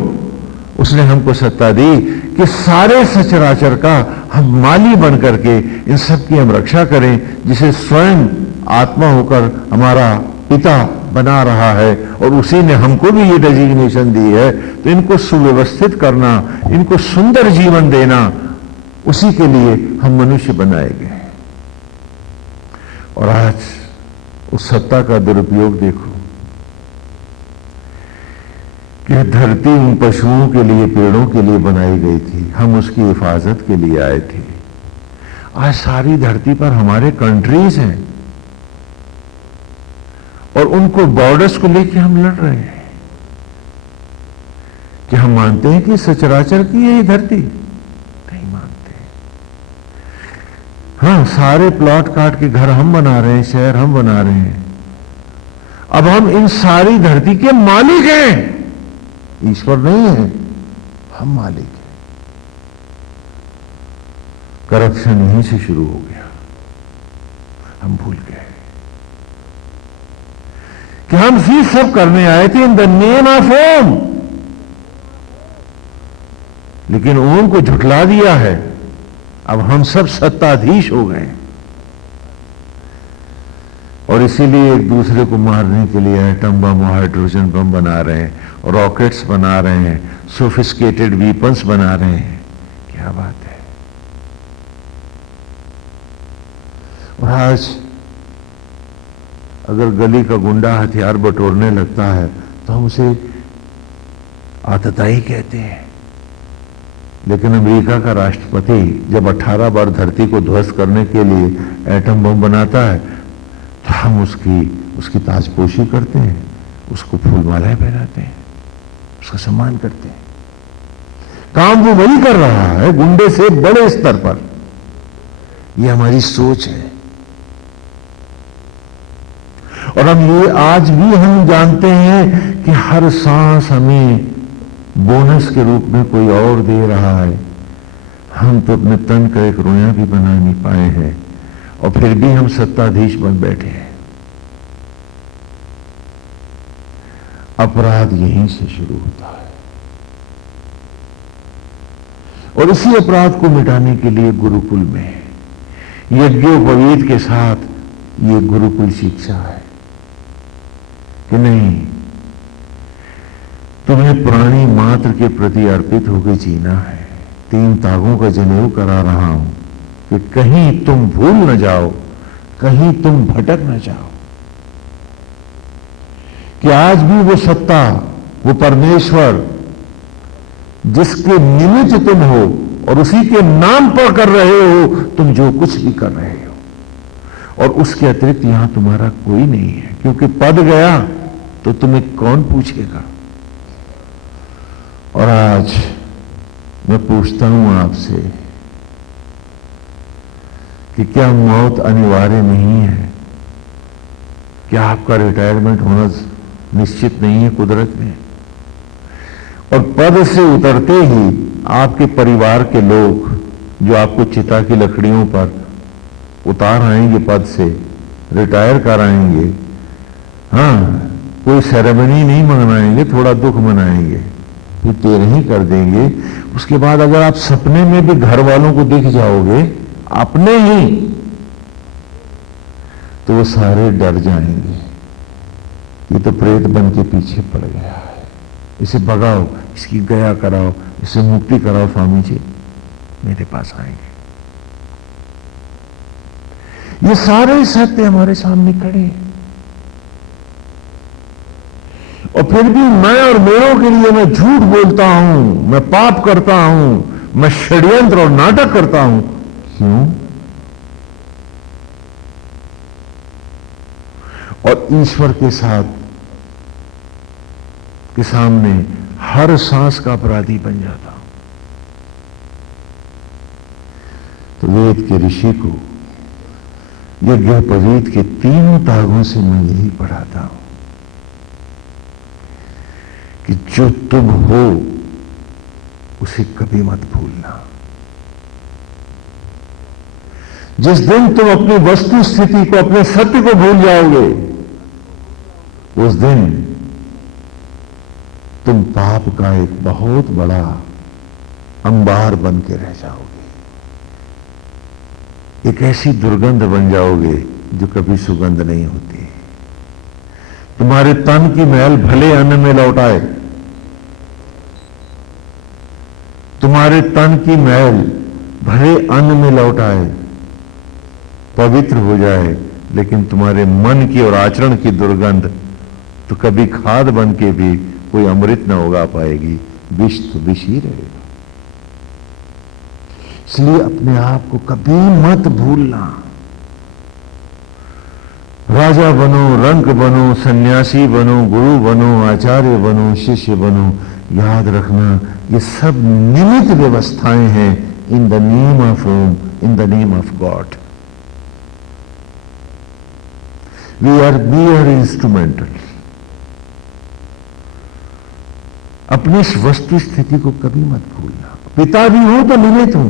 उसने हमको सत्ता दी कि सारे सचराचर का हम माली बन करके इन सब की हम रक्षा करें, जिसे स्वयं आत्मा होकर हमारा पिता बना रहा है। और उसी ने हमको भी ये डेजिग्नेशन दी है। तो इनको सुव्यवस्थित करना, इनको सुंदर जीवन देना, उसी के लिए हम मनुष्य बनाए गए। और आज उस सत्ता का दुरुपयोग देखो कि धरती उन पशुओं के लिए, पेड़ों के लिए बनाई गई थी, हम उसकी हिफाजत के लिए आए थे। आज सारी धरती पर हमारे कंट्रीज हैं और उनको बॉर्डर्स को लेकर हम लड़ रहे हैं कि हम मानते हैं कि सचराचर की यही धरती, नहीं मानते। सारे प्लॉट काट के घर हम बना रहे हैं, शहर हम बना रहे हैं। अब हम इन सारी धरती के मालिक हैं, ईश्वर नहीं है, हम मालिक हैं। करप्शन यहीं से शुरू हो गया। हम भूल गए कि हम ही सब करने आए थे इन द नेम ऑफ ओम, लेकिन ओम को झुठला दिया है। अब हम सब सत्ताधीश हो गए और इसीलिए एक दूसरे को मारने के लिए एटम बम और हाइड्रोजन बम बना रहे हैं, रॉकेट्स बना रहे हैं, सोफिस्टिकेटेड वीपन्स बना रहे हैं। क्या बात है। और आज अगर गली का गुंडा हथियार बटोरने लगता है तो हम उसे आतताई कहते हैं, लेकिन अमेरिका का राष्ट्रपति जब 18 बार धरती को ध्वस्त करने के लिए एटम बम बनाता है तो हम उसकी ताजपोशी करते हैं, उसको फूलमालाएं पहनाते हैं, उसका सम्मान करते हैं। काम वो वही कर रहा है, गुंडे से बड़े स्तर पर। यह हमारी सोच है। और हम ये आज भी हम जानते हैं कि हर सांस हमें बोनस के रूप में कोई और दे रहा है। हम तो अपने तन का एक रोया भी बना नहीं पाए हैं और फिर भी हम सत्ताधीश बन बैठे हैं। अपराध यहीं से शुरू होता है और इसी अपराध को मिटाने के लिए गुरुकुल में यज्ञोपवीत के साथ ये गुरुकुल शिक्षा है कि नहीं, तुम्हें प्राणी मात्र के प्रति अर्पित होकर जीना है। 3 तागों का जनेऊ करा रहा हूं कि कहीं तुम भूल न जाओ, कहीं तुम भटक न जाओ, कि आज भी वो सत्ता, वो परमेश्वर जिसके निमित्त तुम हो और उसी के नाम पर कर रहे हो तुम जो कुछ भी कर रहे हो, और उसके अतिरिक्त यहां तुम्हारा कोई नहीं है, क्योंकि पद गया तो तुम्हें कौन पूछेगा। और आज मैं पूछता हूं आपसे कि क्या मौत अनिवार्य नहीं है? क्या आपका रिटायरमेंट होना निश्चित नहीं है कुदरत में? और पद से उतरते ही आपके परिवार के लोग जो आपको चिता की लकड़ियों पर उतार आएंगे, पद से रिटायर कराएंगे, हाँ, कोई सेरेमनी नहीं मनाएंगे, थोड़ा दुख मनाएंगे, फिर तेरह ही कर देंगे। उसके बाद अगर आप सपने में भी घर वालों को दिख जाओगे अपने ही, तो वो सारे डर जाएंगे, ये तो प्रेत बन के पीछे पड़ गया है, इसे भगाओ, इसकी गया कराओ, इसे मुक्ति कराओ, स्वामी जी मेरे पास आएंगे। ये सारे सत्य हमारे सामने खड़े हैं और फिर भी मैं और मेरों के लिए मैं झूठ बोलता हूं, मैं पाप करता हूं, मैं षड्यंत्र और नाटक करता हूं। क्यों? और ईश्वर के साथ के सामने हर सांस का अपराधी बन जाता हूं। तो वेद के ऋषि को यज्ञोपवीत के 3 तागों से मैं यही पढ़ाता हूं कि जो तुम हो उसे कभी मत भूलना। जिस दिन तुम अपनी वस्तु स्थिति को, अपने सत्य को भूल जाओगे, उस दिन तुम पाप का एक बहुत बड़ा अंबार बन के रह जाओगे, एक ऐसी दुर्गंध बन जाओगे जो कभी सुगंध नहीं होती। तुम्हारे तन की मैल भले अन्न में लौटाए, तुम्हारे तन की मैल भले अन्न में लौटाए, पवित्र हो जाए, लेकिन तुम्हारे मन की और आचरण की दुर्गंध तो कभी खाद बन के भी कोई अमृत न उगा पाएगी, विष तो विष ही रहेगा। इसलिए अपने आप को कभी मत भूलना। राजा बनो, रंक बनो, सन्यासी बनो, गुरु बनो, आचार्य बनो, शिष्य बनो, याद रखना ये सब निमित्त व्यवस्थाएं हैं in the name of Om, in the name of God. We are mere instrumental. अपनी इस वस्तु स्थिति को कभी मत भूलना। पिता भी हो तो निमित्त हो,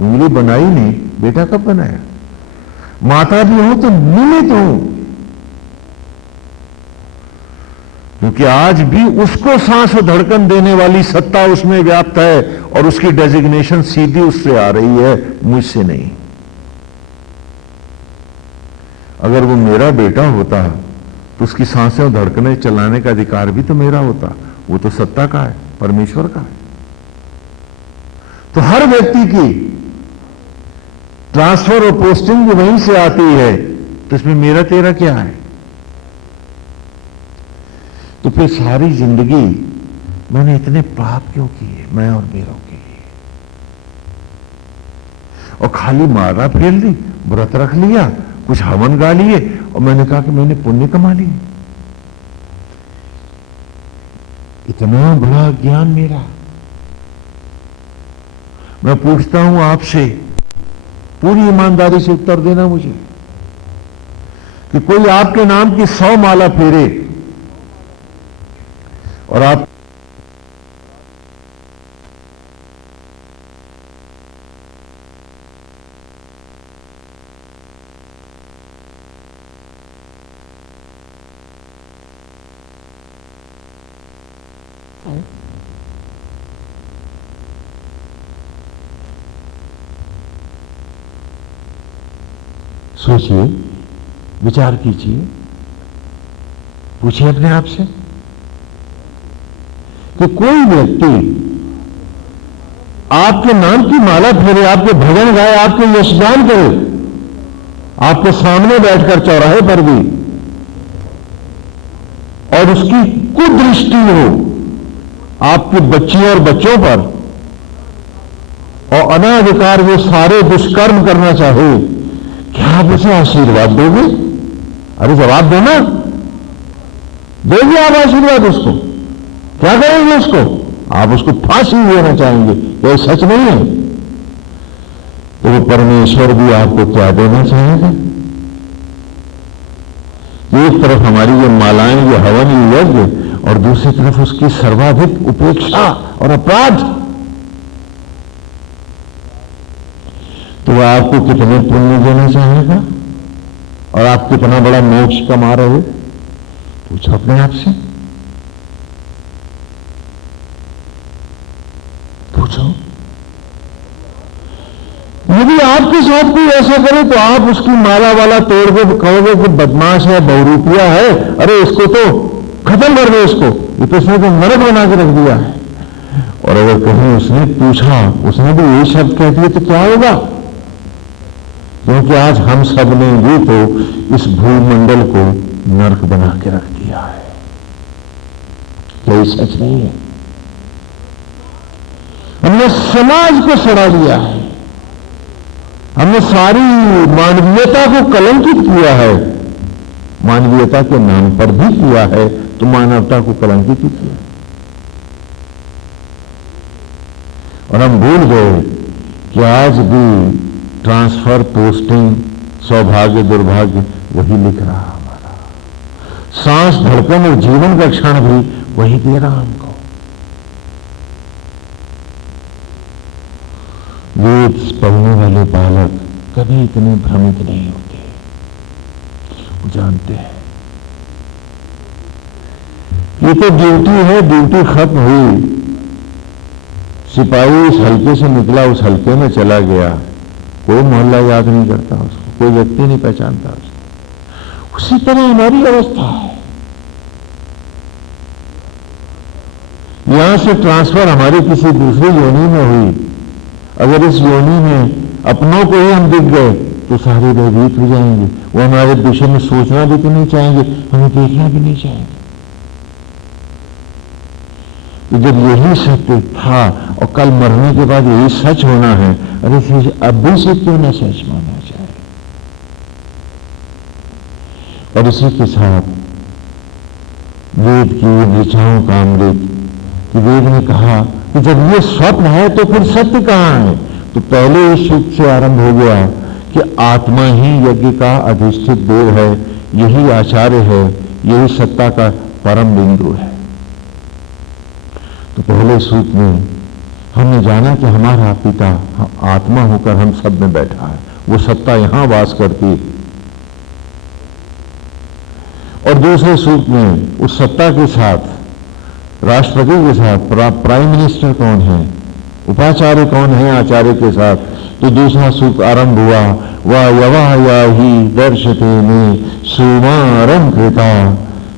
उंगली बनाई नहीं, बेटा कब बनाया। माता भी हो तो निमित्त हो, क्योंकि आज भी उसको सांस और धड़कन देने वाली सत्ता उसमें व्याप्त है और उसकी डेजिग्नेशन सीधी उससे आ रही है, मुझसे नहीं। अगर वो मेरा बेटा होता तो उसकी सांसें और धड़कनें चलाने का अधिकार भी तो मेरा होता। वो तो सत्ता का है, परमेश्वर का है। तो हर व्यक्ति की ट्रांसफर और पोस्टिंग भी वहीं से आती है, तो इसमें मेरा तेरा क्या है। तो फिर सारी जिंदगी मैंने इतने पाप क्यों किए, मैं और मेरों के लिए। और खाली मारा फेर ली, व्रत रख लिया, कुछ हवन गा लिए और मैंने कहा कि मैंने पुण्य कमा लिए। इतना बड़ा ज्ञान मेरा। मैं पूछता हूं आपसे, पूरी ईमानदारी से उत्तर देना मुझे, कि कोई आपके नाम की 100 माला फेरे और आप सोचिए, विचार कीजिए, पूछिए अपने आप से कि कोई व्यक्ति आपके नाम की माला फेरे, आपके भजन गाए, आपके यशगान करे, आपके सामने बैठकर चौराहे पर भी, और उसकी कुदृष्टि हो आपके बच्चियों और बच्चों पर, और अनाधिकार वो सारे दुष्कर्म करना चाहे, क्या आप उसे आशीर्वाद दोगे? अरे जवाब दो ना, दोगे आप आशीर्वाद उसको? क्या करेंगे उसको? आप उसको फांसी देना चाहेंगे, ये सच नहीं है। तो वो परमेश्वर भी आपको क्या देना चाहेगा? एक तरफ हमारी ये मालाएं, ये हवन, ये यज्ञ, और दूसरी तरफ उसकी सर्वाधिक उपेक्षा और अपराध। तो वह आपको कितने पुण्य देना चाहेगा और आप कितना बड़ा मोक्ष कमा रहे हो? पूछो अपने आप से, पूछो। यदि आपके साथ कोई ऐसा करे तो आप उसकी माला वाला तोड़ के कहोगे कि बदमाश है, बहुरूपिया है, अरे इसको तो खत्म कर दो, इसको, ये तो उसने तो नरक बना के रख दिया है। और अगर कहीं उसने पूछा, उसने भी यही शब्द कह दिए, तो क्या होगा? क्योंकि आज हम सब ने भी तो इस भूमंडल को नरक बना के रख दिया है। यही सच नहीं है? हमने समाज को सड़ा लिया है, हमने सारी मानवीयता को कलंकित किया है। मानवीयता के नाम पर भी किया है, तो मानवता को कलंकित ही किया। और हम भूल गए कि आज भी ट्रांसफर, पोस्टिंग, सौभाग्य दुर्भाग्य वही लिख रहा हमारा। सांस, धड़कन और जीवन का क्षण भी वही दे रहा हमको। वेद पढ़ने वाले बालक कभी इतने भ्रमित नहीं होते, वो जानते हैं ये तो ड्यूटी है, ड्यूटी खत्म हुई, सिपाही उस हल्के से निकला, उस हल्के में चला गया, कोई मोहल्ला याद नहीं करता उसको, कोई व्यक्ति नहीं पहचानता उसको। उसी तरह हमारी अवस्था है। यहां से ट्रांसफर हमारी किसी दूसरी योनि में हुई, अगर इस योनि में अपनों को ही हम दिख गए तो सारे भयभीत हो जाएंगे। वो हमारे विषय में सोचना भी तो नहीं चाहेंगे, हमें देखना भी नहीं चाहेंगे। तो जब यही सत्य था और कल मरने के बाद यही सच होना है, अरे फिर अभी से क्यों ना सच माना जाए? और इसी के साथ वेद की ऋचाओं का अमृत, कि वेद ने कहा कि जब ये स्वप्न है तो फिर सत्य कहां है? तो पहले इस युग से आरंभ हो गया कि आत्मा ही यज्ञ का अधिष्ठित देव है, यही आचार्य है, यही सत्ता का परम बिंदु है। तो पहले सूत्र में हमने जाना कि हमारा पिता आत्मा होकर हम सब में बैठा है, वो सत्ता यहां वास करती है। और दूसरे सूत्र में उस सत्ता के साथ, राष्ट्रपति के साथ प्राइम मिनिस्टर कौन है, उपाचार्य कौन है आचार्य के साथ। तो दूसरा सूत्र आरंभ हुआ, वा यवा ही दर्शते में सुमारम कृता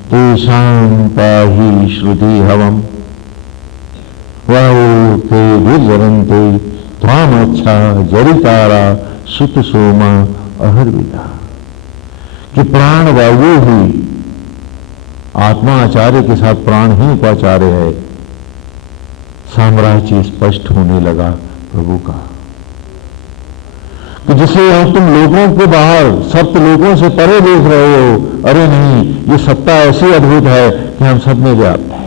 तेषां पाहि श्रुति हवम ते विजरन्ते त्वामच्छा जरितारा सुत सोमा अहर्विदा। कि प्राण वायु ही आत्मा आचार्य के साथ प्राण ही उपाचार्य है। साम्राज्य स्पष्ट होने लगा प्रभु का, कि जिसे अब तुम लोगों के बाहर सप्त लोगों से परे देख रहे हो, अरे नहीं, ये सत्ता ऐसी अद्भुत है कि हम सब में व्याप्त है।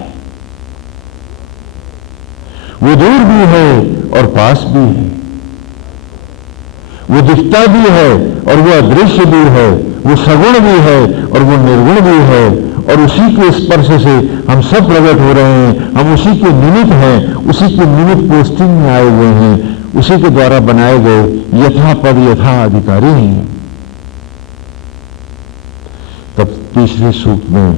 वो दूर भी है और पास भी है, वो दिखता भी है और वो अदृश्य भी है, वो सगुण भी है और वो निर्गुण भी है, और उसी के स्पर्श से हम सब प्रकट हो रहे हैं। हम उसी के निमित्त हैं, उसी के निमित्त पोस्टिंग में आए हुए हैं, उसी के द्वारा बनाए गए यथा पद यथा अधिकारी हैं। तब तीसरे सूक्त में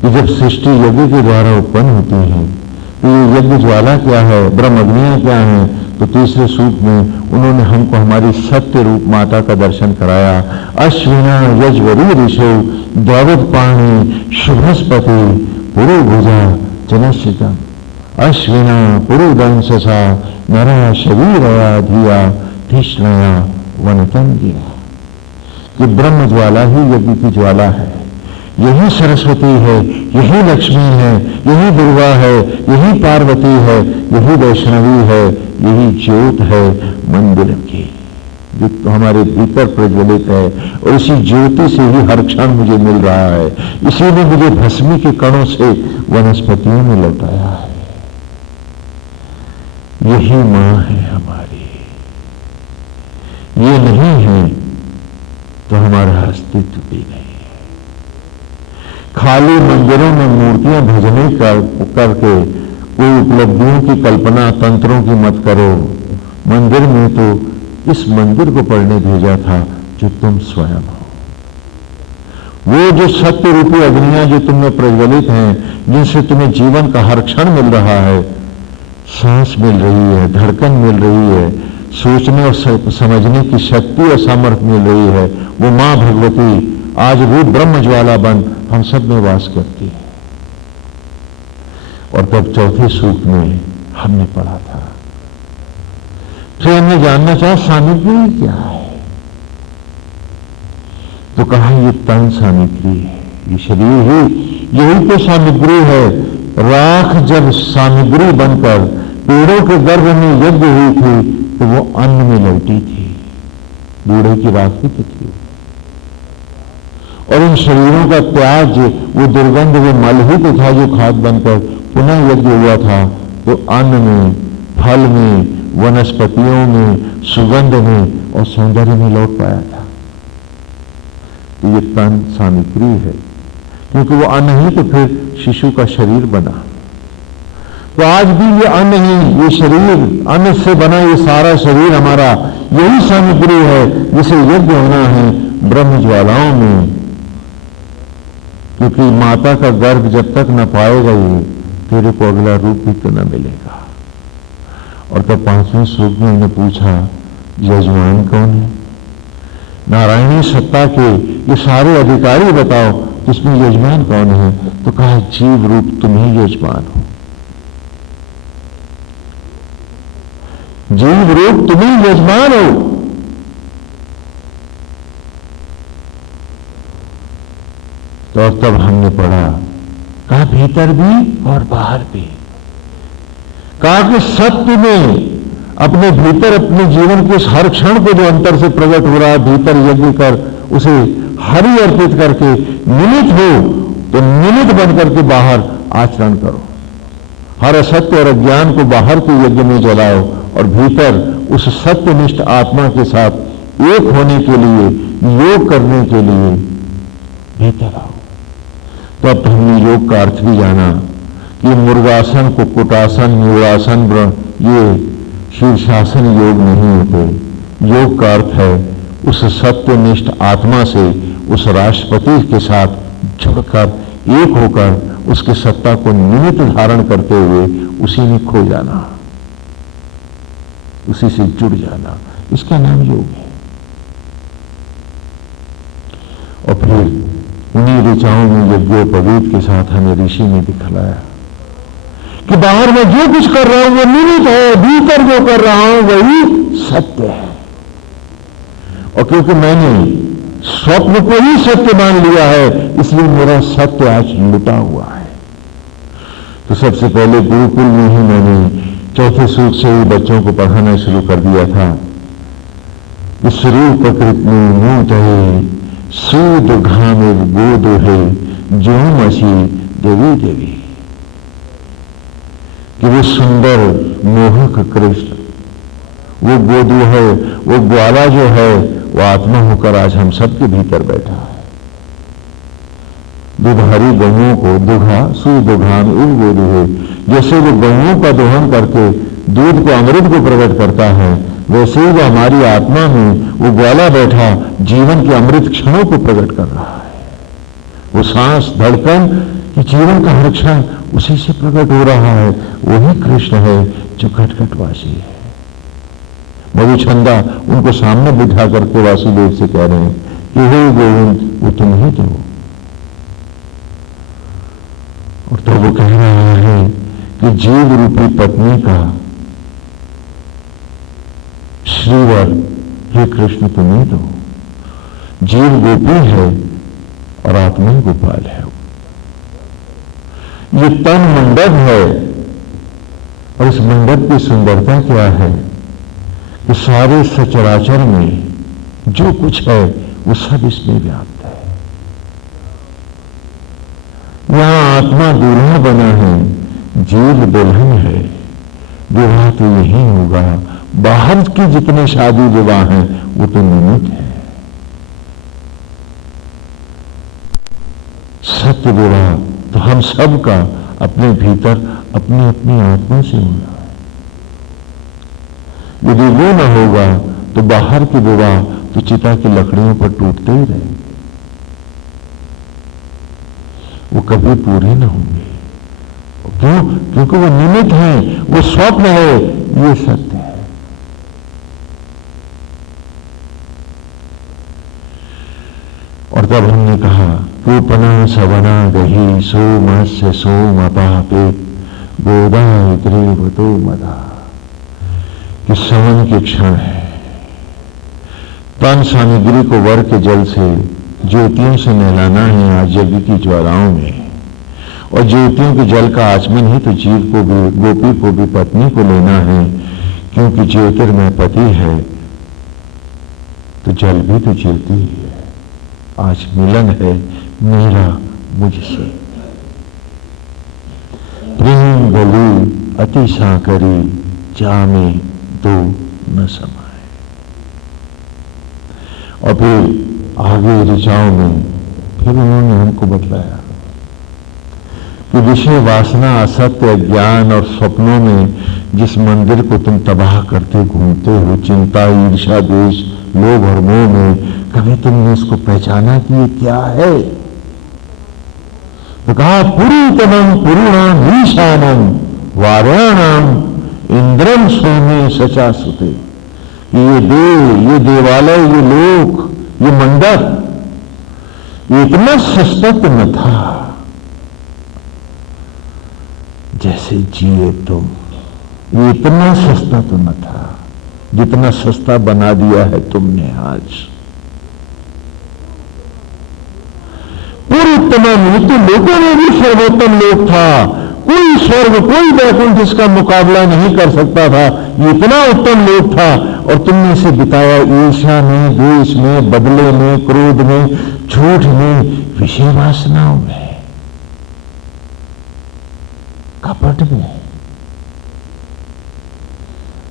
कि जब सृष्टि यज्ञ के द्वारा उत्पन्न होती है, तो ये यज्ञ ज्वाला क्या है, ब्रह्म अग्नियां क्या हैं, तो तीसरे सूत्र में उन्होंने हमको हमारी सत्य रूप माता का दर्शन कराया। अश्विना यजवरी ऋषो द्रवदपाणि शुभस्पति पुरुभुजा जनश्चितम अश्विना पुरुदंससा नरा शरीरया धिया धिष्णया वनतंगिया। कि ब्रह्म ज्वाला ही यज्ञ की ज्वाला है, यही सरस्वती है, यही लक्ष्मी है, यही दुर्गा है, यही पार्वती है, यही वैष्णवी है, यही ज्योत है मंदिर की, जो हमारे भीतर प्रज्वलित है। और इसी ज्योति से ही हर क्षण मुझे मिल रहा है। इसी ने मुझे भस्मी के कणों से वनस्पतियों में लौटाया है। यही मां है हमारी। ये नहीं है तो हमारा अस्तित्व भी नहीं। खाली मंदिरों में मूर्तियां भजने करके कोई उपलब्धियों की कल्पना तंत्रों की मत करो। मंदिर में तो इस मंदिर को पढ़ने भेजा था जो तुम स्वयं हो। वो जो सत्य रूपी अग्नियां जो तुमने प्रज्वलित हैं, जिनसे तुम्हें जीवन का हर क्षण मिल रहा है, सांस मिल रही है, धड़कन मिल रही है, सोचने और समझने की शक्ति और सामर्थ्य मिल रही है, वो मां भगवती आज रूप ब्रह्म ज्वाला बन हम सब में वास करती है। और तब चौथे सूक्त में हमने पढ़ा था, फिर हमने जानना चाहा सामग्री क्या है, तो कहा ये तन सामग्री है, ये शरीर ही यही तो सामग्री है। राख जब सामग्री बनकर पेड़ों के गर्भ में यज्ञ हुई थी तो वो अन्न में लौटी थी, बूढ़े की राख ही तो थी। और इन शरीरों का त्याज, वो दुर्गंध, वो मल ही तो था जो खाद बनकर पुनः यज्ञ हुआ था। तो अन्न में, फल में, वनस्पतियों में, सुगंध में और सौंदर्य में लौट पाया था। तो ये तन सामग्री है, क्योंकि वो अन्न ही तो फिर शिशु का शरीर बना। तो आज भी ये अन्न ही, ये शरीर, अन्न से बना ये सारा शरीर हमारा यही सामग्री है जिसे यज्ञ होना है ब्रह्म ज्वालाओं में। क्योंकि माता का गर्भ जब तक न पाएगा ये, तेरे को अगला रूप भी तो न मिलेगा। और तब पांचवें सूक्त में उन्हें पूछा, यजमान कौन है? नारायणी सत्ता के ये सारे अधिकारी बताओ, इसमें यजमान कौन है? तो कहा जीव रूप तुम ही यजमान हो, जीव रूप तुम ही यजमान हो। तो और तब हमने पढ़ा, कहा भीतर भी और बाहर भी। कहा कि सत्य में अपने भीतर अपने जीवन के हर क्षण को जो अंतर से प्रकट हो रहा है, भीतर यज्ञ कर उसे हरि अर्पित करके निमित्त हो, तो निमित्त बन करके बाहर आचरण करो। हर असत्य और अज्ञान को बाहर के यज्ञ में जलाओ और भीतर उस सत्यनिष्ठ आत्मा के साथ एक होने के लिए योग करने के लिए भीतर आओ। तो अब हमने योग का अर्थ भी जाना कि मुर्गासन, कुक्कुटासन, न्यूरासन, ये शीर्षासन योग नहीं होते। योग का अर्थ है उस सत्यनिष्ठ आत्मा से, उस राष्ट्रपति के साथ जुड़कर, एक होकर उसकी सत्ता को निमित्त धारण करते हुए उसी में खो जाना, उसी से जुड़ जाना, इसका नाम योग है। और फिर उन्हीं ऋचाओं में यज्ञोपवीत के साथ हमें ऋषि ने दिखलाया कि बाहर में जो कुछ कर रहा हूं वो निमित्त है, भीतर जो कर रहा हूं वही सत्य है। और क्योंकि मैंने स्वप्न को ही सत्य मान लिया है, इसलिए मेरा सत्य आज लुटा हुआ है। तो सबसे पहले गुरुकुल में ही मैंने चौथे सूत्र से ही बच्चों को पढ़ाना शुरू कर दिया था कि स्वरूप प्रकृति में मूत है, सूद घामे गोद है, जो मसी देवी देवी, कि वो सुंदर मोहक कृष्ण, वो गोदू है, वो ग्वाला जो है, वो आत्मा होकर आज हम सबके भीतर बैठा है। दुधारी गौओं को दुघा सुदुघान उन गोदू है, जैसे वो गौओं का दोहन करके दूध को, अमृत को प्रकट करता है, वैसे ही वो हमारी आत्मा में वो ग्वाला बैठा जीवन के अमृत क्षणों को प्रकट कर रहा है। वो सांस, धड़कन, जीवन का हर क्षण उसी से प्रकट हो रहा है। वही कृष्ण है जो घटघटवासी है। मधुचंदा उनको सामने बिठा करके वासुदेव से कह रहे हैं कि हे गोविंद, वो तुम ही तो। और तो वो कह रहा है कि जीव रूपी पत्नी का श्रीवर हे कृष्ण तुम ही तो। जीव गोपी है और आत्मा गोपाल है। ये तन मंडप है और इस मंडप की सुंदरता क्या है कि सारे सचराचर में जो कुछ है वो सब इसमें व्याप्त है। यहां आत्मा दूल्हा बना है, जीव दुल्हन है। विवाह तो यही होगा, बाहर की जितने शादी विवाह हैं वो तो निमित्त है। सत्य विवाह तो हम सब का अपने भीतर अपनी अपनी आत्मा से होना है। यदि वो न होगा तो बाहर के विवाह तो चिता की लकड़ियों पर टूटते ही रहेंगे, वो कभी पूरे न होंगे। क्यों? क्योंकि वो निमित्त है, वो स्वप्न है, ये सत्य है। और तब हमने कहा पूपना सवना गही सोमस्य सोमपापे गोदाय ग्रीवतो मदा, कि सवन के क्षण है। तन सामग्री को वर के जल से ज्योतियों से नहलाना है आज यज्ञ की ज्वालाओं में, और ज्योतियों के जल का आचमन ही तो जीव को भी, गोपी को भी, पत्नी को लेना है। क्योंकि ज्योतिर्मय पति है तो जल भी तो ज्योति ही है। आज मिलन है मेरा मुझसे, प्रेम गली अति साकरी, जामे दो न समाए। और फिर आगे ऋचाओं में फिर उन्होंने हमको बतलाया कि विषय वासना, असत्य, ज्ञान और स्वप्नों में जिस मंदिर को तुम तबाह करते घूमते हो, चिंता, ईर्ष्या, द्वेष, लोभ और मोह में, कभी तुमने इसको पहचाना कि ये क्या है? तो कहा पुरीतमं पुरुणाम ईशानम वार्याणाम इंद्रम सोमे सचा सुते। ये देव, ये देवालय, ये लोक, ये मंडप, ये इतना सस्ता तो न था जैसे जिए तुम। ये इतना सस्ता तो न था जितना सस्ता बना दिया है तुमने आज। पूर्वोत्तम तो लोगों में भी सर्वोत्तम लोक था। कोई स्वर्ग, कोई वैकुंठ इसका मुकाबला नहीं कर सकता था। ये इतना उत्तम लोक था और तुमने इसे बिताया ईर्ष्या में, द्वेष में, बदले में, क्रोध में, झूठ में, विषय वासनाओं में, कपट में।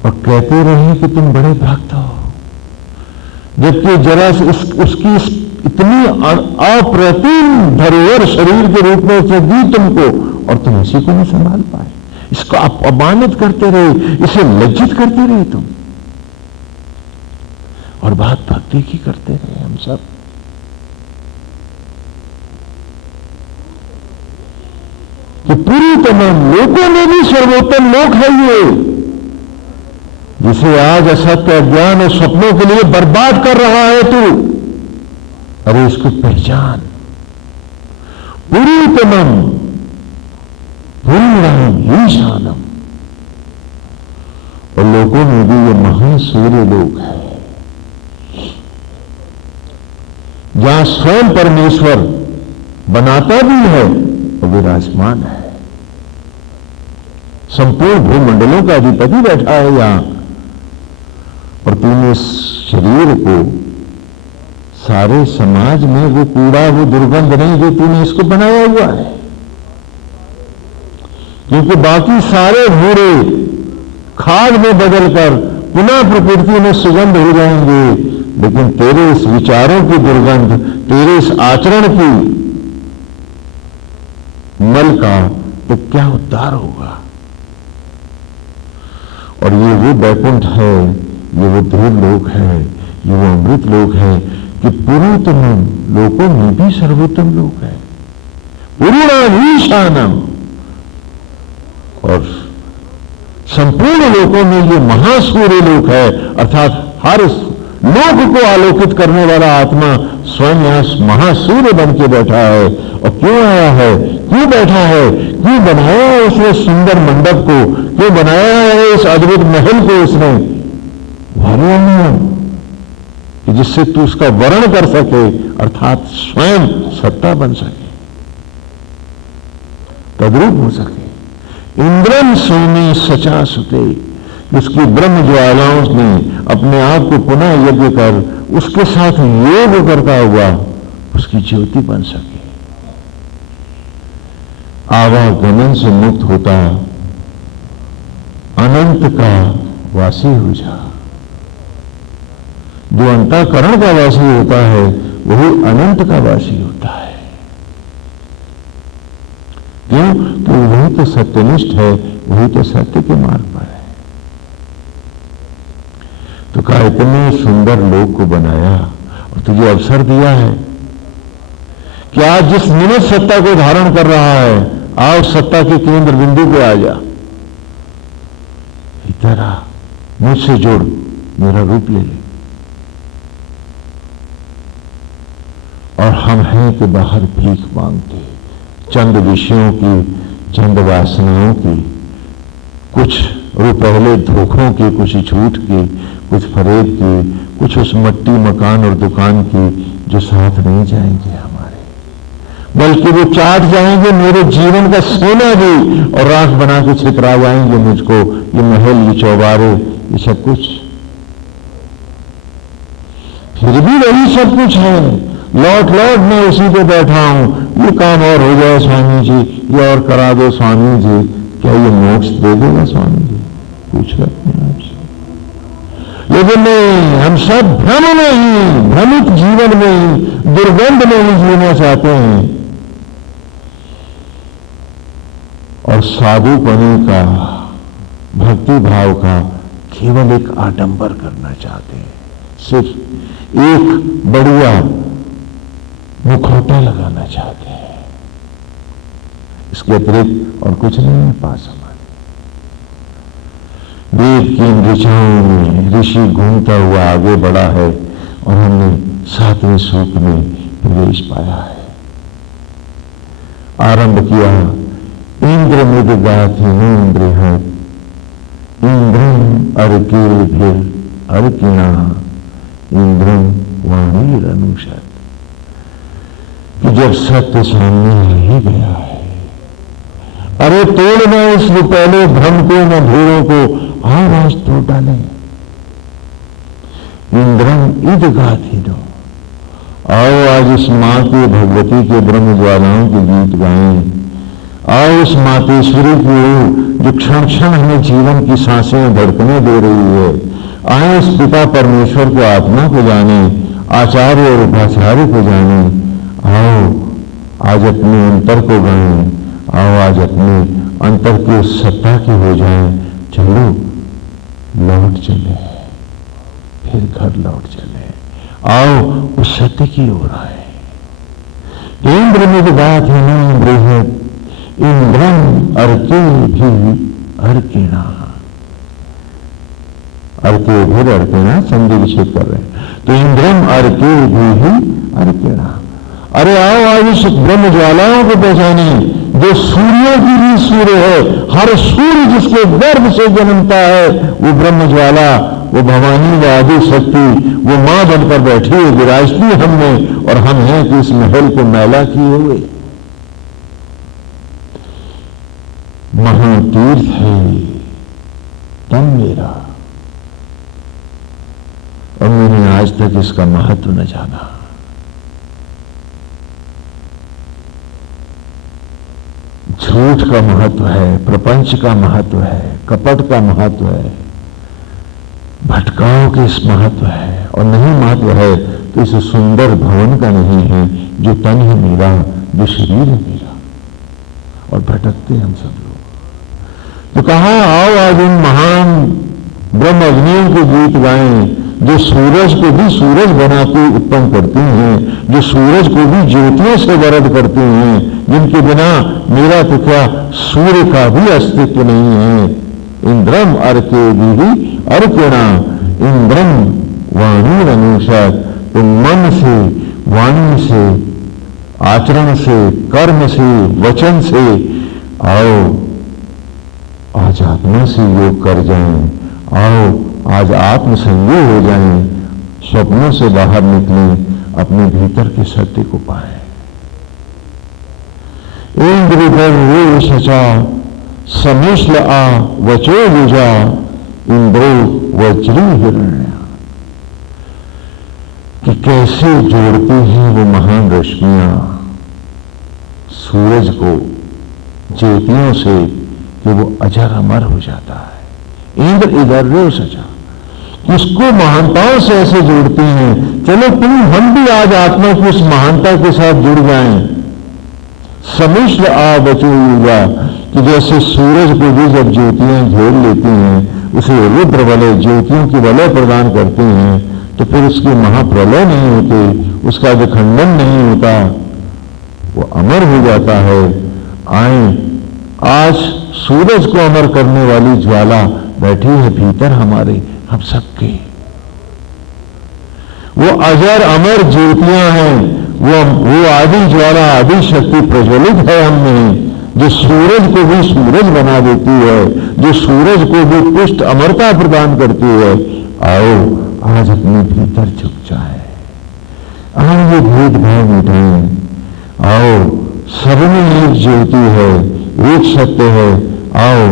और कहते रहे कि तुम बड़े भक्त हो, जबकि जरा उसकी इतनी अप्रतिम धरोहर शरीर के रूप में उसने दी तुमको, और तुम इसी को नहीं संभाल पाए। इसको अपमानित करते रहे, इसे लज्जित करते रहे तुम, और बात भक्ति की करते रहे हम सब। कि पूरी तमाम लोगों में भी सर्वोत्तम लोक है ये, जिसे आज असत्य अज्ञान और सपनों के लिए बर्बाद कर रहा है तू। अरे इसको पहचान। पूरी तमाम पूर्णाम ईशानम, और लोगों में भी ये महासूर्य लोक है, जहां स्वयं परमेश्वर बनाता भी है और विराजमान है। संपूर्ण भूमंडलों का अधिपति बैठा है यहां, और तूने इस शरीर को सारे समाज में वो कूड़ा, वो दुर्गंध नहीं जो तूने इसको बनाया हुआ है, क्योंकि बाकी सारे भूरे खाद में बदलकर पुनः प्रकृति में सुगंध हो जाएंगे, लेकिन तेरे इस विचारों की दुर्गंध, तेरे इस आचरण की मल का तो क्या उद्धार होगा। और ये वो वैकुंठ है, ये वो ध्रुव लोक है, ये वो अमृत लोक है कि पूर्वोत्तम लोकों में भी सर्वोत्तम लोक है, पूर्णाम ईशानम। और संपूर्ण लोकों में ये महासूर्य लोक है, अर्थात हर लोक को आलोकित करने वाला आत्मा स्वयं यहां महासूर्य बन के बैठा है। और क्यों आया है, क्यों बैठा है, क्यों बनाया है उसने सुंदर मंडप को, क्यों बनाया है इस अद्भुत महल को उसने, वर्णन कि जिससे तू उसका वर्ण कर सके, अर्थात स्वयं सत्ता बन सके, तद्रूप हो सके। इंद्रम सोमी सचा सुते, उसकी ब्रह्म ज्वालाओं में अपने आप को पुनः यज्ञ कर उसके साथ योग करता हुआ उसकी ज्योति बन सके। आवागमन से मुक्त होता अनंत का वासी हो जा। जो अंतःकरण का वासी होता है वही अनंत का वासी होता है। क्यों? तो वही तो सत्यनिष्ठ है, वही तो सत्य के मार्ग पर है। तो कहा इतने सुंदर लोक को बनाया और तुझे अवसर दिया है कि आज जिस निमित सत्ता को धारण कर रहा है, आओ सत्ता के केंद्र बिंदु पे आ जा, इधर आ, मुझसे जुड़, मेरा रूप ले ले। और हम हैं कि बाहर भीख मांगते, चंद विषयों की, चंद वासनाओं की, कुछ रुपहले धोखों की, कुछ झूठ की, कुछ फरेब की, कुछ उस मट्टी मकान और दुकान की जो साथ नहीं जाएंगे हमारे, बल्कि वो चाट जाएंगे मेरे जीवन का सोना भी, और राख बना के छितरा जाएंगे मुझको, ये महल, ये चौबारे, ये सब कुछ। फिर भी वही सब कुछ है, लौट लौट मैं उसी पे बैठा हूं, ये काम और हो जाए स्वामी जी, ये और करा दो स्वामी जी, क्या ये मोक्ष दे देगा स्वामी जी? पूछ रहे हैं आपसे। लेकिन नहीं, हम सब भ्रम में ही, भ्रमित जीवन में ही, दुर्गंध में ही जीना चाहते हैं, और साधुपने का, भक्ति भाव का केवल एक आडंबर करना चाहते हैं, सिर्फ एक बढ़िया मुखौटा लगाना चाहते हैं। इसके अतिरिक्त और कुछ नहीं है पास हमारे। वेद की इन ऋचाओं में ऋषि घूमता हुआ आगे बढ़ा है और हमने 7वें सूक्त में प्रवेश पाया है। आरंभ किया इंद्र मृद गाथिनेन्द्र है, इंद्रम अर्किल अर्किना, इंद्रम वाणी रनुषत। कि जब सत्य सामने आ ही गया है, अरे तोड़ ना इस पहले भ्रम को, न भूरों को, आवाज तोड़ डाले। इंद्रम इद गाथिनो, आओ आज इस मां की भगवती के ब्रह्म ज्वालाओं के गीत गाएं। आओ उस मातेश्वरी की ओर जो क्षण क्षण हमें जीवन की सांसें धड़कने दे रही है, आए उस पिता परमेश्वर को, आत्मा को जाने, आचार्य और उपाचार्य को जाने। आओ आज अपने अंतर को गाएं, आओ आज अपने अंतर की उस सत्ता की हो जाएं। चलो लौट चले, फिर घर लौट चले, आओ उस सत्य की ओर आए। इंद्र में बात है ना बृहद, इंद्रम अर्के भी अर्केणा। अर्के फिर अर्केणा संधि विच्छेद कर रहे हैं। तो इंद्रम अर्के भी अर्केणा। अरे आओ आज उस ब्रह्म ज्वालाओं को पहचाने जो सूर्यों की भी सूर्य है। हर सूर्य जिसके गर्भ से जन्मता है वो ब्रह्म ज्वाला, वो भवानी, वो आदि शक्ति, वो मां बनकर बैठी है, विराजती हमने, और हम हैं कि इस महल को मैला किए हुए। महातीर्थ है तन मेरा, और मैंने आज तक इसका महत्व न जाना। झूठ का महत्व है, प्रपंच का महत्व है, कपट का महत्व है, भटकाव के इस महत्व है, और नहीं महत्व है तो इस सुंदर भवन का नहीं है जो तन है मेरा, जो शरीर है मेरा, और भटकते हम सब लोग। तो कहा आओ आज उन महान ब्रह्म अग्नियों के गीत गाएं जो सूरज को भी सूरज बनाते उत्पन्न करती हैं, जो सूरज को भी ज्योतियों से वरद करती हैं, जिनके बिना मेरा तो क्या सूर्य का भी अस्तित्व नहीं है। इंद्रम अर्के भी अर्केणा, इंद्रम वाणी अनुषद। तो मन से, वाणी से, आचरण से, कर्म से, वचन से आओ आज आत्मा से योग कर जाएं। आओ आज आत्मसंगी हो जाएं, स्वप्नों से बाहर निकलें, अपने भीतर के सत्य को पाएं। इंद्र गर्व सचा समिश्ल आ वचो युजा, इंद्रो वज्री हिरण्य। कि कैसे जोड़ती हैं वो महान रश्मियां सूरज को ज्योतियों से कि वो अजर अमर हो जाता है। इंद्र इधर रो सचा, किसको महानताओं से ऐसे जोड़ती हैं। चलो हम भी आज आत्मा की उस महानता के साथ जुड़ जाएं। समिश्र आ बचो युगा, कि जैसे सूरज को भी जब ज्योतियां घेर लेती हैं, उसे रुद्र वलय ज्योतियों की वलय प्रदान करते हैं, तो फिर उसकी महाप्रलय नहीं होती, उसका विखंडन नहीं होता, वो अमर हो जाता है। आए आज सूरज को अमर करने वाली ज्वाला बैठी है भीतर हमारे, हम सबके। वो अजर अमर ज्योतियां हैं, वो आदि ज्वाला, आदि शक्ति प्रज्वलित है हमने, जो सूरज को भी सूरज बना देती है, जो सूरज को भी पुष्ट अमरता प्रदान करती है। आओ आज अपने भीतर झुक जाए, आओ ये भेदभाव मिटाएं। आओ सब में एक ज्योति है, एक सत्य है। आओ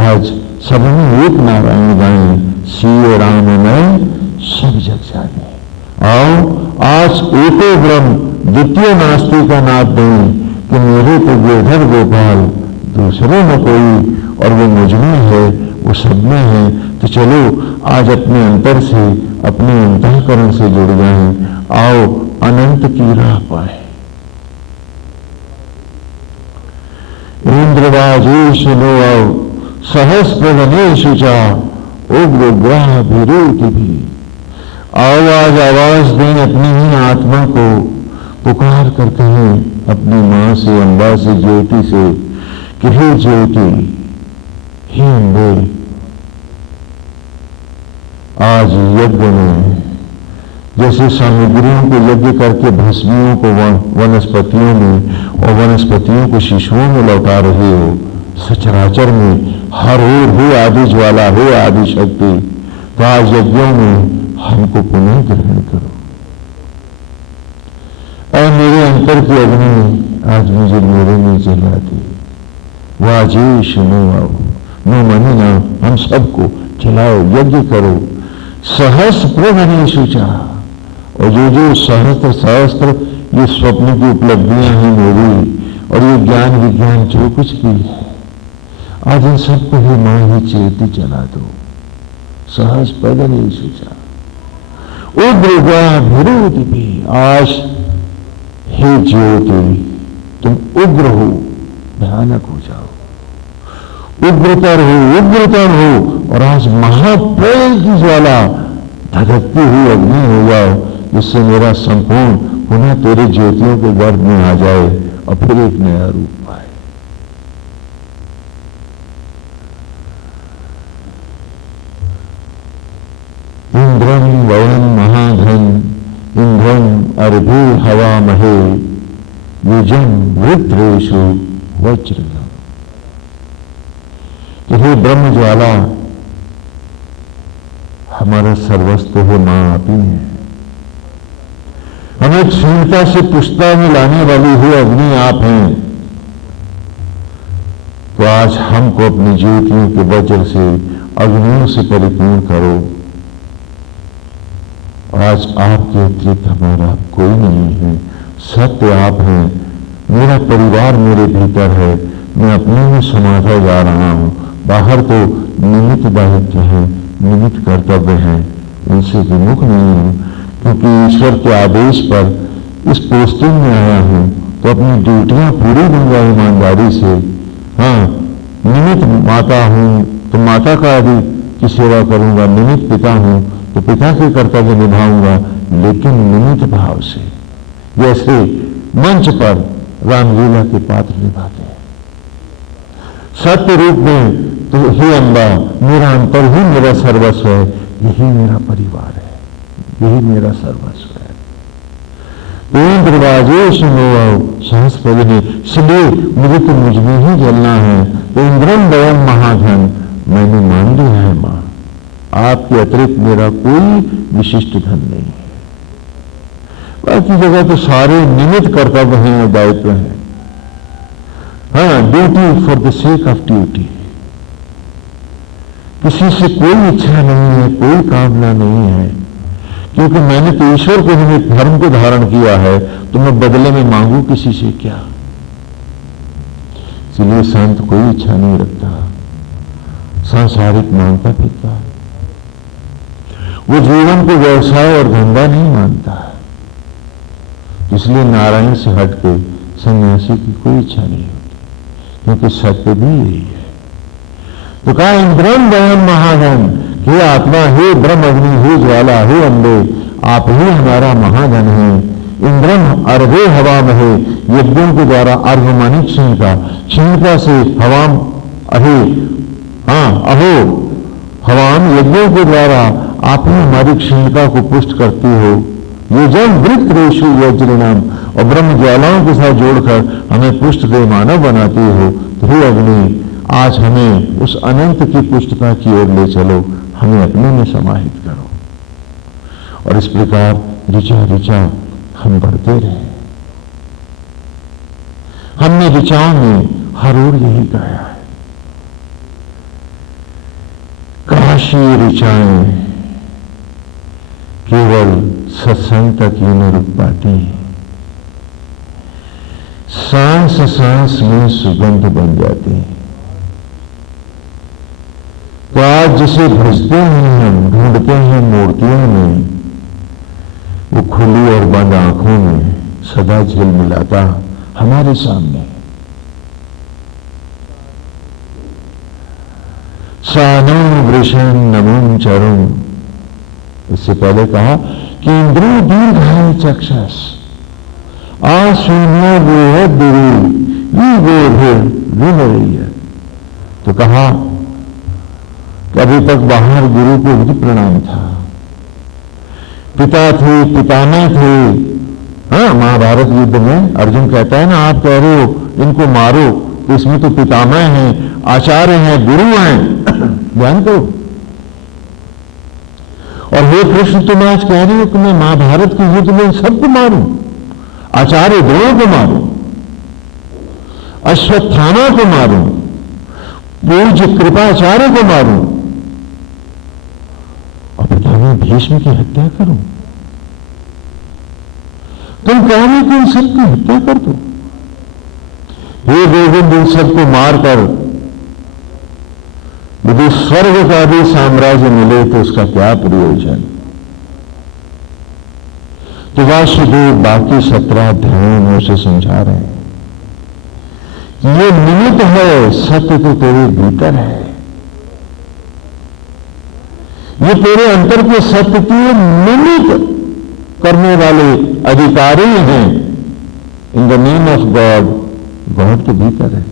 आज सब में एक नारायण गाएं, सीए राम में सब जग जाने। आओ आज एको ब्रह्म द्वितीय नास्ति का नाद दें, कि मेरे तो गोधर गोपाल दूसरे न कोई, और वो मुझ में है, वो सब में है। तो चलो आज अपने अंतर से, अपने अंतःकरण से जुड़ जाएं। आओ अनंत की राह पाए। इंद्रवाजेश नो आओ सहस्र गणेशु चा उग्र ग्रह विरोध भी। आओ आज आवाज दें अपनी ही आत्मा को, पुकार कर कहें अपनी मां से, अम्बा से, ज्योति से कि हे ज्योति, हे अम्बे, आज यज्ञ में जैसे सामग्रियों को यज्ञ करके भस्मियों को वनस्पतियों में और वनस्पतियों को शिशुओं में लौटा रहे हो, सचराचर में हर ओर हो आदि ज्वाला, हो आदि शक्ति। तो आज यज्ञों में हमको पुनः ग्रहण करो। ऐ मेरे अंतर की अग्नि आज मुझे मेरे में जला दे। वाजेश नो आओ, नो मनी ना, हम सबको चलाओ, यज्ञ करो। सहस्त्र गणेशु चा, और जो सहस्त्र सहस्त्र ये स्वप्न की उपलब्धियां हैं मेरी, और ये ज्ञान विज्ञान जो कुछ भी है, आज इन सबको ही मां ही चेती चला दो। सहज पद नहीं सोचा। उग्र भी आज हे ज्योति तुम उग्र हो, भयानक हो जाओ, उग्रतर हो और आज महाप्रलय की ज्वाला धधकती हुई अग्नि हो जाओ, जिससे मेरा संपूर्ण पुनः तेरे ज्योतियों के गर्भ में आ जाए और फिर एक नया रूप पाए। इंद्रम वयम महाधन इंद्रम अर्भि हवा महे युजम वृत्रेशु वज्रम। तो हे ब्रह्म ज्वाला, हमारा सर्वस्व है, मां आप ही है। हमें क्षीणता से पुष्टता में लाने वाली हुई अग्नि आप हैं। तो आज हमको अपनी ज्योतियों के वज्र से अग्नियों से परिपूर्ण करो। आज आपके अतिरिक्त हमारा कोई नहीं है, सत्य आप हैं। मेरा परिवार मेरे भीतर है, मैं अपने में समाता जा रहा हूं। बाहर तो निमित्त दायित्व है, निमित्त कर्तव्य है, उनसे विमुख नहीं हूं, क्योंकि ईश्वर के आदेश पर इस पोस्टिंग में आया हूं। तो अपनी ड्यूटियां पूरी दूंगा ईमानदारी से। हाँ, निमित्त माता हूं तो माता का आदि की सेवा करूंगा, निमित्त पिता हूं तो पिता के कर्तव्य निभाऊंगा, लेकिन निमित्त भाव से, जैसे मंच पर रामलीला के पात्र निभाते हैं। सत्य रूप में तो हे अम्बा, मेरा अंतर ही मेरा सर्वस्व है, यही मेरा परिवार है, यही मेरा सर्वस्व है। इंद्रवाजेश सहस्पद ने, इसलिए मुझे तो मुझ में ही जलना है। तो इंद्रम वयम महाधन, मैंने मान लिया है मां, आपके अतिरिक्त मेरा कोई विशिष्ट धन नहीं है। बाकी जगह तो सारे निमित्त कर्तव्य हैं और दायित्व हैं। हाँ, duty for the sake of duty. किसी से कोई इच्छा नहीं है, कोई कामना नहीं है, क्योंकि मैंने तो ईश्वर को निमित्त धर्म को धारण किया है, तो मैं बदले में मांगू किसी से क्या। इसलिए संत कोई इच्छा नहीं रखता, सांसारिक मांगता फिरता है। वो जीवन को व्यवसाय और धंधा नहीं मानता है, इसलिए नारायण से हटके सन्यासी की कोई इच्छा नहीं होती, क्योंकि सत्य भी यही है। तो कहा इंद्रम वयम महाधन, हे आत्मा, हे ब्रह्म अग्नि, हे ज्वाला, हे अम्बे, आप ही हमारा महाधन है। इंद्रम अर्भे हवा महे, यज्ञों के द्वारा अर्भ मानी क्षीणता, क्षीणता से हवाम अहे, अहो हवाम, यज्ञों के द्वारा आप ही हमारी क्षीणता को पुष्ट करती हो। ये जब वृत्त रेशु वज्रनाम, और ब्रह्म ज्वालाओं के साथ जोड़कर हमें पुष्ट दे मानव बनाती हो। तो हे अग्नि, आज हमें उस अनंत की पुष्टता की ओर ले चलो, हमें अपने में समाहित करो, और इस प्रकार ऋचा ऋचा हम बढ़ते रहे। हमने ऋचाओं में हर ओर यही गाया है, काशी ऋचाएं केवल सत्संग तक ही न रुक पाती, सांस सांस में सुगंध बन जाती है। तो आज जिसे भजते हैं हम, ढूंढते हैं मूर्तियों में, वो खुली और बंद आंखों में सदा झिलमिलाता हमारे सामने। सानो वृषण नमून चरुण, इससे पहले कहा कि इंद्रो दीर्घाय चक्षस आशून्य विनय। तो कहा कि अभी तक बाहर गुरु को भी प्रणाम था, पिता थे, पितामह थे। हाँ, महाभारत युद्ध में अर्जुन कहता है ना, आप कह रहे हो इनको मारो, तो इसमें तो पितामह हैं, आचार्य हैं, गुरु हैं, ध्यान करो। और हे कृष्ण, तुम आज कह रहे हो कि मैं महाभारत के युद्ध में सबको मारूं, आचार्य द्रोण को मारूं, अश्वत्थामा को मारूं, पूज्य कृपाचार्य को मारूं, और पितामह भीष्म की हत्या करूं। तुम कह रहे हो कि इन सबकी हत्या कर दो। हे गोविंद, इन सबको मारकर यदि स्वर्ग का भी साम्राज्य मिले तो उसका क्या प्रयोजन। तो वासुदेव बाकी 17 अध्यायों में उसे समझा रहे हैं कि ये निमित्त है, सत्य तो तेरे भीतर है। ये तेरे अंतर के सत्य की निमित्त करने वाले अधिकारी हैं। In the name of God, God के भीतर है।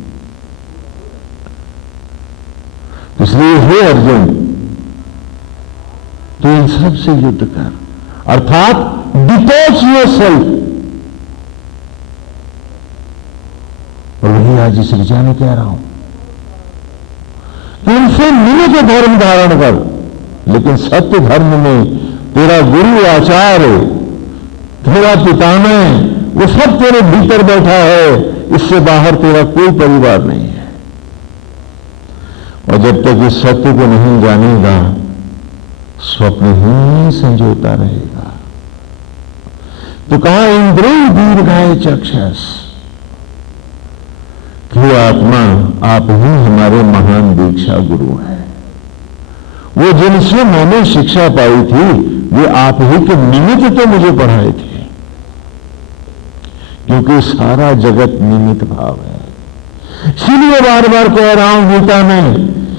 इसलिए हे अर्जुन, तू इन सब से युद्ध कर, अर्थात डिटैच योरसेल्फ। और वही आज इस ऋचा में कह रहा हूं कि इनसे निमित्त धर्म धारण कर, लेकिन सत्य धर्म में तेरा गुरु आचार्य, तेरा पितामह, वो सब तेरे भीतर बैठा है। इससे बाहर तेरा कोई परिवार नहीं है। और जब तक इस सत्य को नहीं जानेगा, स्वप्न ही संजोता रहेगा। तो कहा इंद्रिय दीर्घाय चक्षस, कि आत्मा आप ही हमारे महान दीक्षा गुरु हैं। वो जिनसे मैंने शिक्षा पाई थी, वे आप ही के निमित्त तो मुझे पढ़ाए थे, क्योंकि सारा जगत निमित्त भाव है। इसीलिए बार बार कह रहा हूं गीता में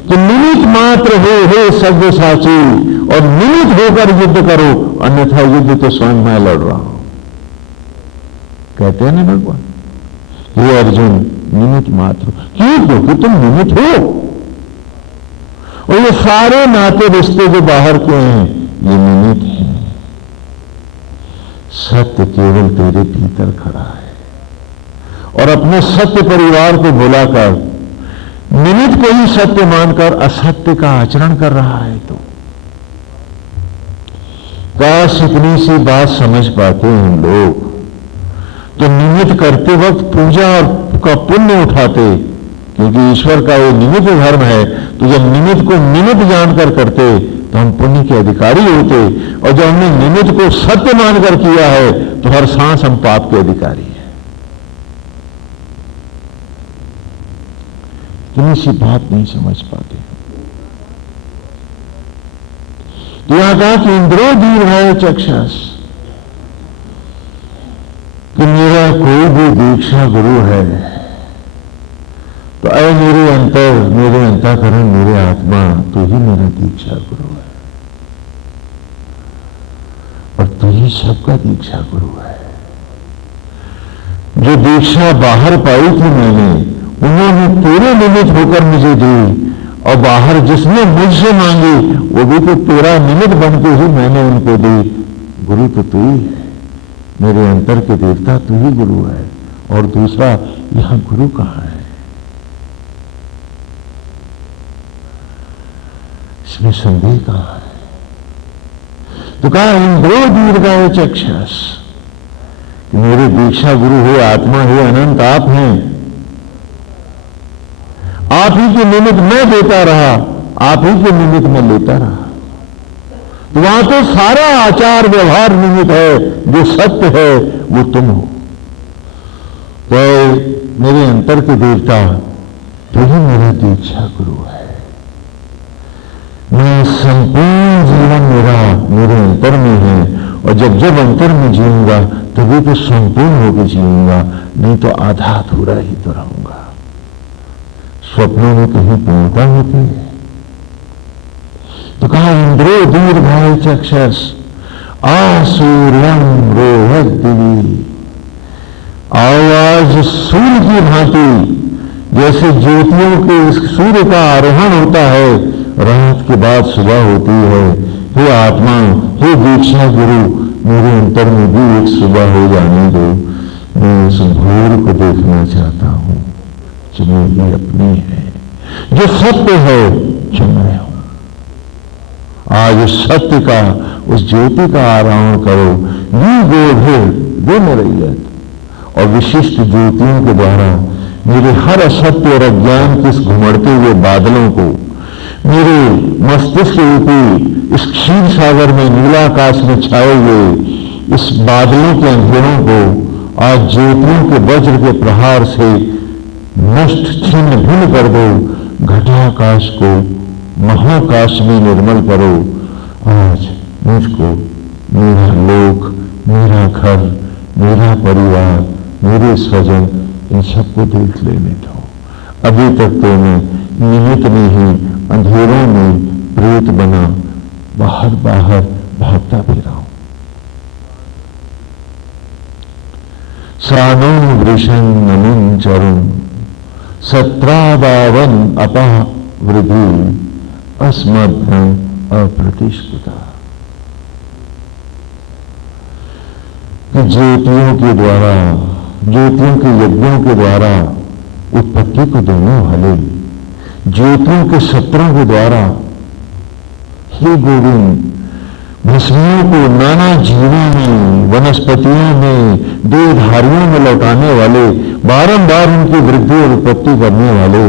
कि निमित्त मात्र हो सव्यसाची, और निमित्त होकर युद्ध करो, अन्यथा युद्ध तो स्वयं मैं लड़ रहा हूं। कहते हैं ना भगवान, हे अर्जुन निमित्त मात्र। क्यों? क्योंकि तुम निमित्त हो। और ये सारे नाते रिश्ते जो बाहर के हैं, ये निमित्त हैं। सत्य केवल तेरे भीतर खड़ा है। और अपने सत्य परिवार को बुलाकर निमित्त को ही सत्य मानकर असत्य का आचरण कर रहा है। तो काश इतनी सी बात समझ पाते हैं लोग, तो निमित्त करते वक्त पूजा का पुण्य उठाते, क्योंकि ईश्वर का वो निमित्त धर्म है। तो जब निमित्त को निमित्त जानकर करते तो हम पुण्य के अधिकारी होते, और जब हमने निमित्त को सत्य मानकर किया है तो हर सांस हम पाप के अधिकारी हैं। इतनी सी बात नहीं समझ पाते। तो यहां कहा कि इंद्रो दीर्घाय चक्षस, कि मेरा कोई भी दीक्षा गुरु है तो ऐ मेरे अंतर, मेरे अंतःकरण, मेरे आत्मा, तो ही मेरा दीक्षा गुरु है। और तू ही सबका दीक्षा गुरु है। जो दीक्षा बाहर पाई थी मैंने, उन्होंने तेरे निमित्त होकर मुझे दी, और बाहर जिसने मुझसे मांगी वो भी तो तेरा निमित्त बनके ही मैंने उनको दी। गुरु तो तू ही है, मेरे अंतर के देवता तू ही गुरु है। और दूसरा, यहां गुरु कहां है? इसमें संदेह कहां है? तो कहा इंद्रो दीर्घाय चक्षस, कि मेरे दीक्षा गुरु है, आत्मा है, अनंत आप हैं। आप ही के निमित्त मैं देता रहा, आप ही के निमित्त मैं लेता रहा। तो वहां तो सारा आचार व्यवहार निमित्त है, जो सत्य है वो तुम हो। तो मेरे अंतर के देवता तो ही मेरा दीक्षा गुरु है। मैं संपूर्ण जीवन मेरे अंतर में है, और जब जब अंतर में जीऊंगा तभी तो संपूर्ण होकर जीऊंगा, नहीं तो आधा अधूरा ही तो रहूंगा। स्वप्नों में कहीं पूर्णता होती है। तो कहा इंद्रो दीर्घाय चक्षस आसूर्यम रोहत दिवी, आवाज सूर्य की भांति, जैसे ज्योतियों के सूर्य का आरोहण होता है, रात के बाद सुबह होती है। हे आत्मा, हे दीक्षा गुरु, मेरे अंतर में भी एक सुबह हो जाने दो। मैं उस भोर को देखना चाहता हूं जो मेरी अपनी है, जो सत्य है, जो मैं हूं। आज उस सत्य का, उस ज्योति का आरोहण करो। यू दे रैयत, और विशिष्ट ज्योतियों के द्वारा मेरे हर असत्य और अज्ञान के इस घुमड़ते हुए बादलों को, मेरे मस्तिष्क रूपी इस क्षीर सागर में, नीलाकाश में छाए हुए इस बादलों के अंधेरों को आज ज्योतियों के वज्र के प्रहार से नष्ट छिन्न भिन्न कर दो। घटाकाश को महाकाश में निर्मल करो। आज मुझको, मेरा लोक, मेरा घर, मेरा परिवार, मेरे स्वजन, इन सबको देख लेने दो। अभी तक तो मैं निमित्त में ही अंधेरों में प्रेत बना बाहर बाहर भागता फिरा हूं। सानो वृषण नमन चरुण सत्राबावन अपवृद्धि अस्मभ्रम अप्रतिष्ठिता। कि ज्योतियों के द्वारा, ज्योतियों के यज्ञों के द्वारा उत्पत्ति को देने वाले, ज्योतियों के सत्रों के द्वारा हे गोविंद भस्मियों को नाना जीवों में, वनस्पतियों में, देहधारियों में लौटाने वाले, बारंबार उनकी वृद्धि और उत्पत्ति करने वाले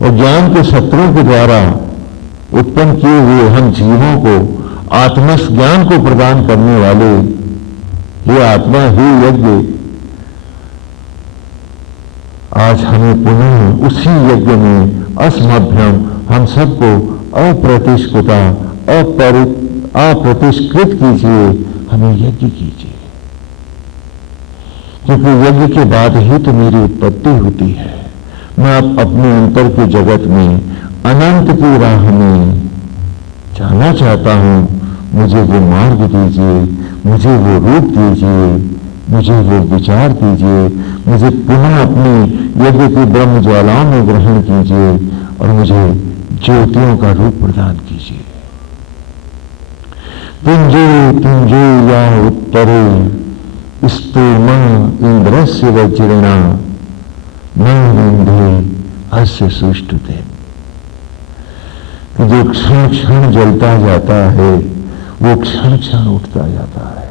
और ज्ञान के सत्रों के द्वारा उत्पन्न किए हुए हम जीवों को आत्म ज्ञान को प्रदान करने वाले ये आत्मा ही यज्ञ आज हमें पुनः उसी यज्ञ में अस्मभ्रम हम सबको अप्रतिष्ठिता अप्रतिष्कृत कीजिए, हमें यज्ञ कीजिए, क्योंकि यज्ञ के बाद ही तो मेरी उत्पत्ति होती है। मैं अब अपने अंतर के जगत में अनंत की राह में जाना चाहता हूं। मुझे वो मार्ग दीजिए, मुझे वो रूप दीजिए, मुझे वो विचार दीजिए, मुझे पुनः अपने यज्ञ की ब्रह्म ज्वालाओं में ग्रहण कीजिए और मुझे ज्योतियों का रूप प्रदान कीजिए। तुंजे तुंजे या उत्तरे स्तोमा इंद्रस्य वज्रेणा नंदे अस्य सुष्टुते। जो क्षण क्षण जलता जाता है वो क्षण क्षण उठता जाता है।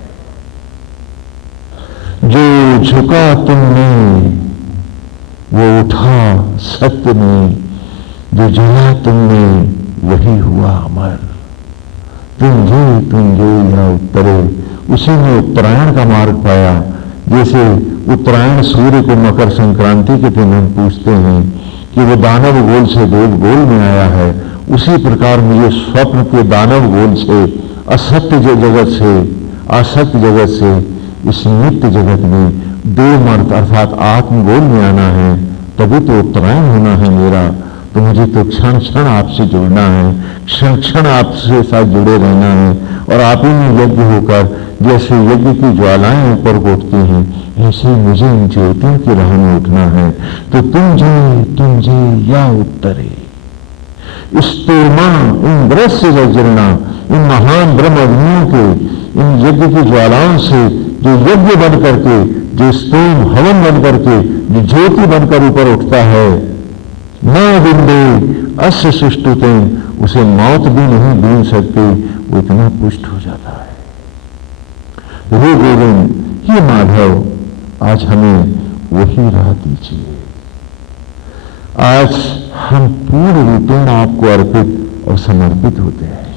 जो झुका तुमने वो उठा सत्य में, जो जला तुमने वही हुआ अमर। तुंजे तुंजे या उत्तरे, उसी ने उत्तरायण का मार्ग पाया। जैसे उत्तरायण सूर्य को मकर संक्रांति के दिन हम पूछते हैं कि वो दानव गोल से देव गोल में आया है, उसी प्रकार मुझे स्वप्न के दानव गोल से, असत्य जगत से, असत्य जगत से इस नित्य जगत में देव मर्त अर्थात आत्मगोल में आना है। तभी तो उत्तरायण होना है मेरा। तो मुझे तो क्षण क्षण आपसे जुड़ना है, क्षण क्षण आपसे साथ जुड़े रहना है और आप ही में यज्ञ होकर जैसे यज्ञ की ज्वालाएं ऊपर को उठती हैं, ऐसे मुझे इन ज्योतियों की राह में उठना है। तो तुंजे या उत्तरे स्तोमा इंद्रस्य वज्रणा, इन महान ब्रह्म अग्नियों के, इन यज्ञ की ज्वालाओं से जो यज्ञ बन करके, जो स्तोम हवन बन करके, जो ज्योति बनकर ऊपर उठता है, न बिंदे अस्य सुष्टुते, उसे मौत भी नहीं बीन सकती, वो इतना पुष्ट हो जाता है। हे गोविंद, हे माधव, आज हमें वही राह दीजिए। आज हम पूर्ण रूपेण आपको अर्पित और समर्पित होते हैं।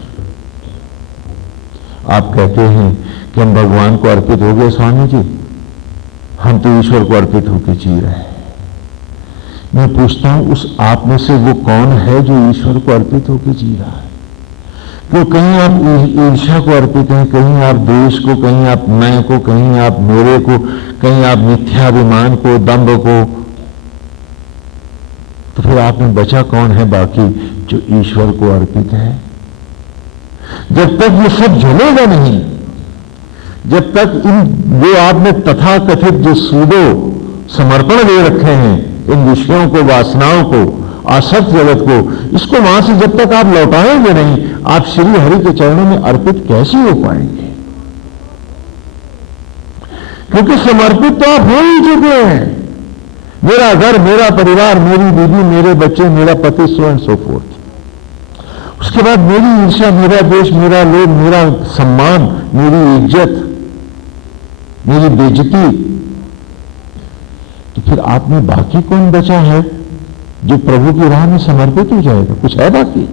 आप कहते हैं कि हम भगवान को अर्पित हो गए स्वामी जी, हम तो ईश्वर को अर्पित होकर जी रहे हैं। मैं पूछता हूं उस आप में से वो कौन है जो ईश्वर को अर्पित होकर जी रहा है? क्यों कहीं आप ईर्ष्या को अर्पित हैं, कहीं आप देश को, कहीं आप मैं को, कहीं आप मेरे को, कहीं आप मिथ्याभिमान को, दंभ को। तो फिर आप में बचा कौन है बाकी जो ईश्वर को अर्पित है? जब तक ये सब जलेगा नहीं, जब तक इन जो आपने तथाकथित जो सूदो समर्पण दे रखे हैं इन विषयों को, वासनाओं को, आसक्त जगत को, इसको वहां से जब तक आप लौटाएंगे नहीं, आप श्री हरि के चरणों में अर्पित कैसे हो पाएंगे? क्योंकि समर्पित तो आप हो ही चुके हैं। मेरा घर, मेरा परिवार, मेरी बीवी, मेरे बच्चे, मेरा पति, सो एंड सो फोर्थ। उसके बाद मेरी ईर्ष्या, मेरा देश, मेरा लोभ, मेरा सम्मान, मेरी इज्जत, मेरी बेइज्जती, तो फिर आप में बाकी कौन बचा है जो प्रभु की राह में समर्पित हो जाएगा? कुछ है बाकी?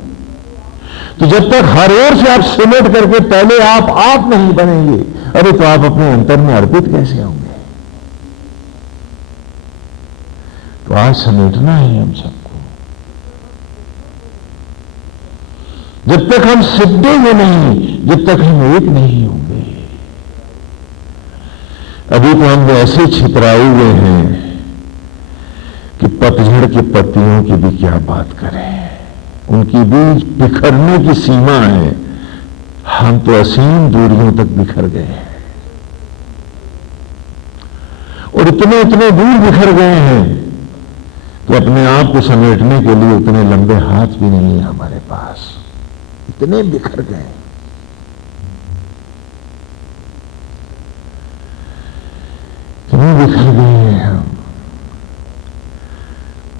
तो जब तक हर ओर से आप सिमट करके पहले आप नहीं बनेंगे, अरे तो आप अपने अंतर में अर्पित कैसे होंगे? तो आज समेटना है हम सबको। जब तक हम सिद्धेंगे नहीं, जब तक हम एक नहीं होंगे। अभी तो हम ऐसे छितराए हुए हैं कि पतझड़ के पत्तियों की भी क्या बात करें, उनकी भी बिखरने की सीमा है। हम तो असीम दूरियों तक बिखर गए हैं, और इतने इतने दूर बिखर गए हैं कि अपने आप को समेटने के लिए उतने लंबे हाथ भी नहीं है हमारे पास। इतने बिखर गए, इतने बिखर गए हैं हम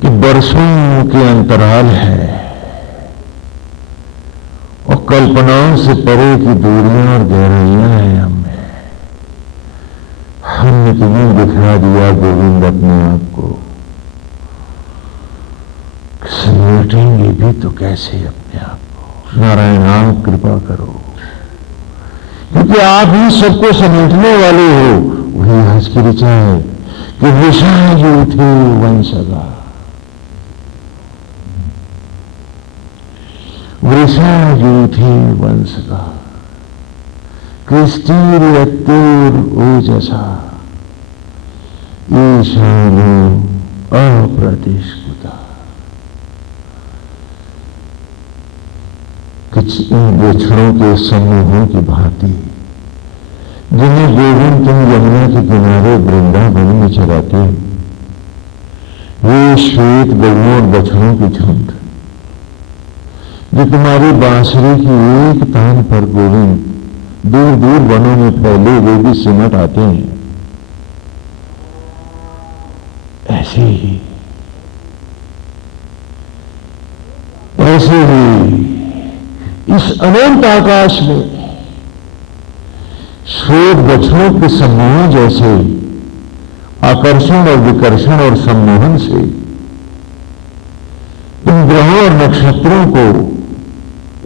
कि बरसों के अंतराल है और कल्पनाओं से परे की दूरियां और गहराइयां हैं हमें। हमने तुम्हें दिखा दिया गोविंद अपने आप को, समेटेंगे भी तो कैसे अपने आप को। नारायण आप कृपा करो, क्योंकि आप ही सबको समेटने वाले हो। वही आज की ऋचा है कि विषाद थे वंशगा, वृषायूथे वंशगा, कृष्टीर्यत्तोर ओजसा, ईशानो अप्रतिष्ठिता। इन बछड़ों के समूहों की भांति जिन्हें गोविंद तुम यमुना के किनारे वृंदावन में चराते हो, ये श्वेत गौओं और बछड़ों की झुंड जो तुम्हारी बांसुरी की एक तान पर गोविंद दूर दूर वनों में फैले हुए भी सिमट आते हैं, ऐसे ही इस अनंत आकाश में श्वेत बछड़ों के समूह जैसे आकर्षण और विकर्षण और सम्मोहन से इन ग्रहों और नक्षत्रों को,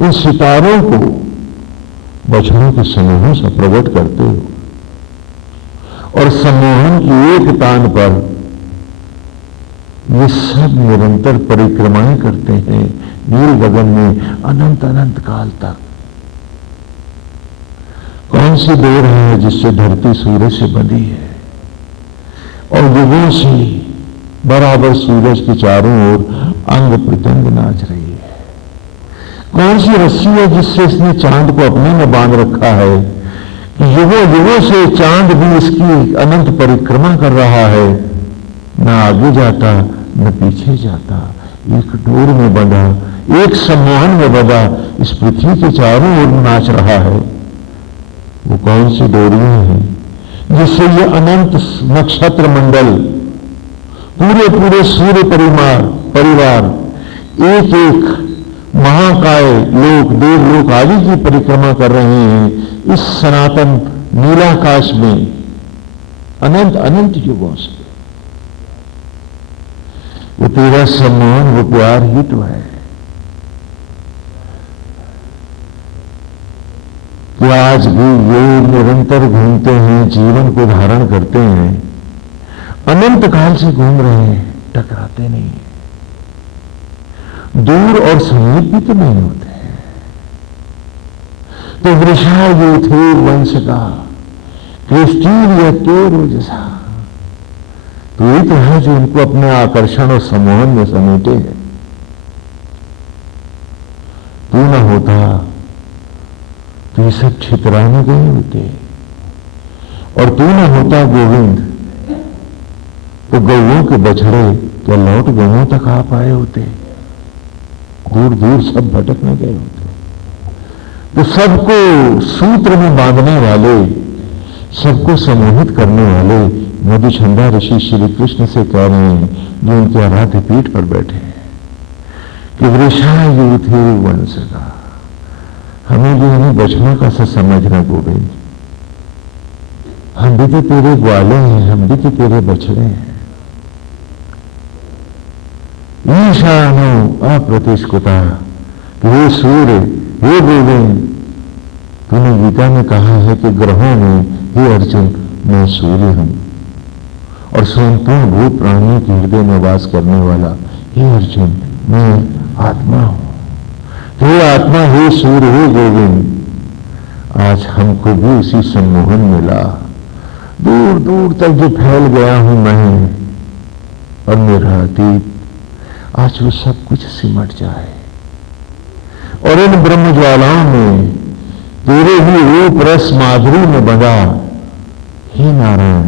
इन सितारों को बछड़ों के समूहों से प्रकट करते हो और सम्मोहन की एक तान पर ये सब निरंतर परिक्रमाएं करते हैं नील गगन में अनंत अनंत काल तक। कौन सी डोर है जिससे धरती सूरज से बंधी है और युगों से बराबर सूरज के चारों ओर अंग प्रत्यंग नाच रही है? कौन सी रस्सी है जिससे इसने चांद को अपने में बांध रखा है कि युगों युगों से चांद भी इसकी अनंत परिक्रमा कर रहा है, न आगे जाता न पीछे जाता, एक डोर में बंधा, एक सम्मोहन में बंधा इस पृथ्वी के चारों ओर नाच रहा है। वो कौन सी डोरियां हैं जिससे ये अनंत नक्षत्र मंडल, पूरे पूरे सूर्य परिवार एक एक महाकाय लोक, देवलोक आदि की परिक्रमा कर रहे हैं इस सनातन नीलाकाश में अनंत अनंत युगों से? वो तेरा सम्मान, वो प्यार ही तो है कि आज भी ये निरंतर घूमते हैं, जीवन को धारण करते हैं, अनंत काल से घूम रहे हैं, टकराते नहीं, दूर और समीप भी तो नहीं होते हैं। तो वृषा ये थे वंश का, कृष्टीर्यत्तोर जैसा, तो ये तो है जो उनको अपने आकर्षण और सम्मोहन में समेटे हैं। तू ना होता तो ये सब छितराने गए होते, और तू ना होता गोविंद तो गौओं के बछड़े तो लौट गौओं तक आ पाए होते, दूर दूर सब भटक न गए होते। तो सबको सूत्र में बांधने वाले, सबको सम्मोहित करने वाले मधुचंदा ऋषि श्री कृष्ण से कह रहे हैं, जो उनके आराध्य पीठ पर बैठे हैं, कि वृषायूथे वंशगा। हमें भी इन्हें बचपन का सा समझना गोविंद, हम भी तो तेरे ग्वाले हैं, हम भी तो तेरे बछड़े हैं। ईशानो अप्रतिष्ठिता, हे सूर्य, हे गोविंद, तूने गीता में कहा है कि ग्रहों में, हे अर्जुन, मैं सूर्य हूं और संपूर्ण भूत प्राणियों के हृदय में वास करने वाला, हे अर्जुन, मैं आत्मा हूं। हे आत्मा, हे सूर्य, हे गोविंद, आज हमको भी उसी सम्मोहन मिला। दूर दूर तक जो फैल गया हूं मैं और मेरा अतीत, आज वो सब कुछ सिमट जाए और इन ब्रह्म ज्वालाओं में तेरे ही रूप रस माधुरी में बंधा। हे नारायण,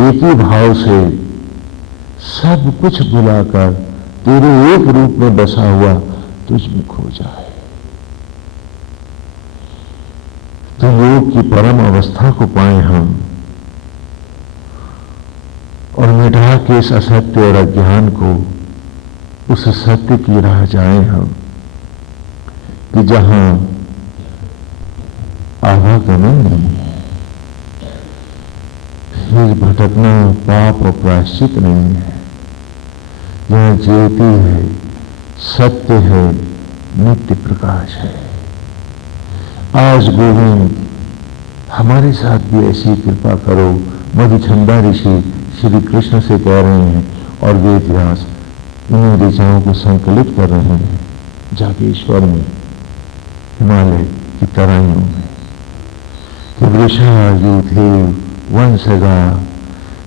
एक ही भाव से सब कुछ भुलाकर तेरे एक रूप में बसा हुआ तुझ में खो जाए। तो योग की परम अवस्था को पाए हम और मिटा के इस असत्य और अज्ञान को उस सत्य की राह जाए हम, कि जहां आवागमन नहीं है, फिर भटकना पाप और प्रायश्चित नहीं है, जहां ज्योति है, सत्य है, नित्य प्रकाश है। आज गोविंद हमारे साथ भी ऐसी कृपा करो। मधुचंदा ऋषि श्री कृष्ण से कह रहे हैं और वेद व्यास इन ऋचाओं को संकलित कर रहे हैं जागेश्वर में, हिमालय की तराइयों में, कि वृषायुधे वंशगा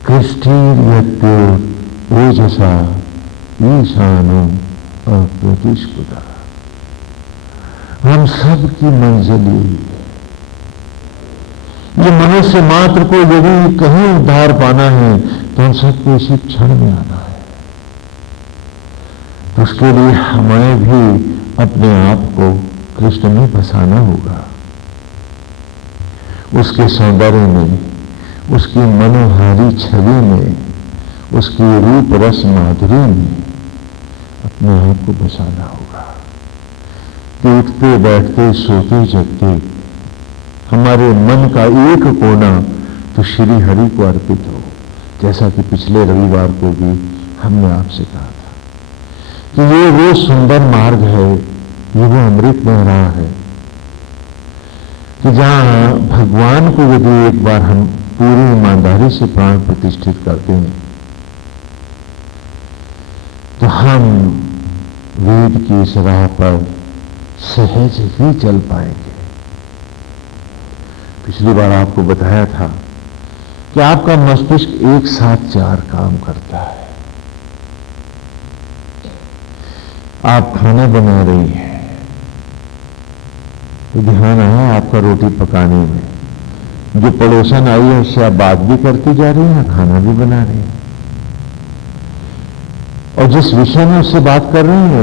कृष्टीर्यत्यो ओजसा ईशानो अप्रतिष्कुता। हम सब की मंजिल यही है। ये मनुष्य मात्र को यदि कहीं उद्धार पाना है तो हम सबको इसी क्षण में आना है। तो उसके लिए हमें भी अपने आप को कृष्ण में बसाना होगा, उसके सौंदर्य में, उसकी मनोहारी छवि में, उसकी रूप रस माधुरी में अपने आप को बसाना होगा। कि उठते बैठते सोते जगते हमारे मन का एक कोना तो श्री हरि को अर्पित हो, जैसा कि पिछले रविवार को भी हमने आपसे कहा था कि ये वो सुंदर मार्ग है, ये वो अमृत बह रहा है कि जहां भगवान को यदि एक बार हम पूरी ईमानदारी से प्राण प्रतिष्ठित करते हैं तो हम वेद की इस राह पर सहज ही चल पाएंगे। पिछली बार आपको बताया था कि आपका मस्तिष्क एक साथ 4 काम करता है। आप खाना बना रही हैं तो ध्यान आया आपका रोटी पकाने में, जो पड़ोसन आई है उससे आप बात भी करती जा रही हैं, खाना भी बना रही हैं, और जिस विषय में उससे बात कर रही हैं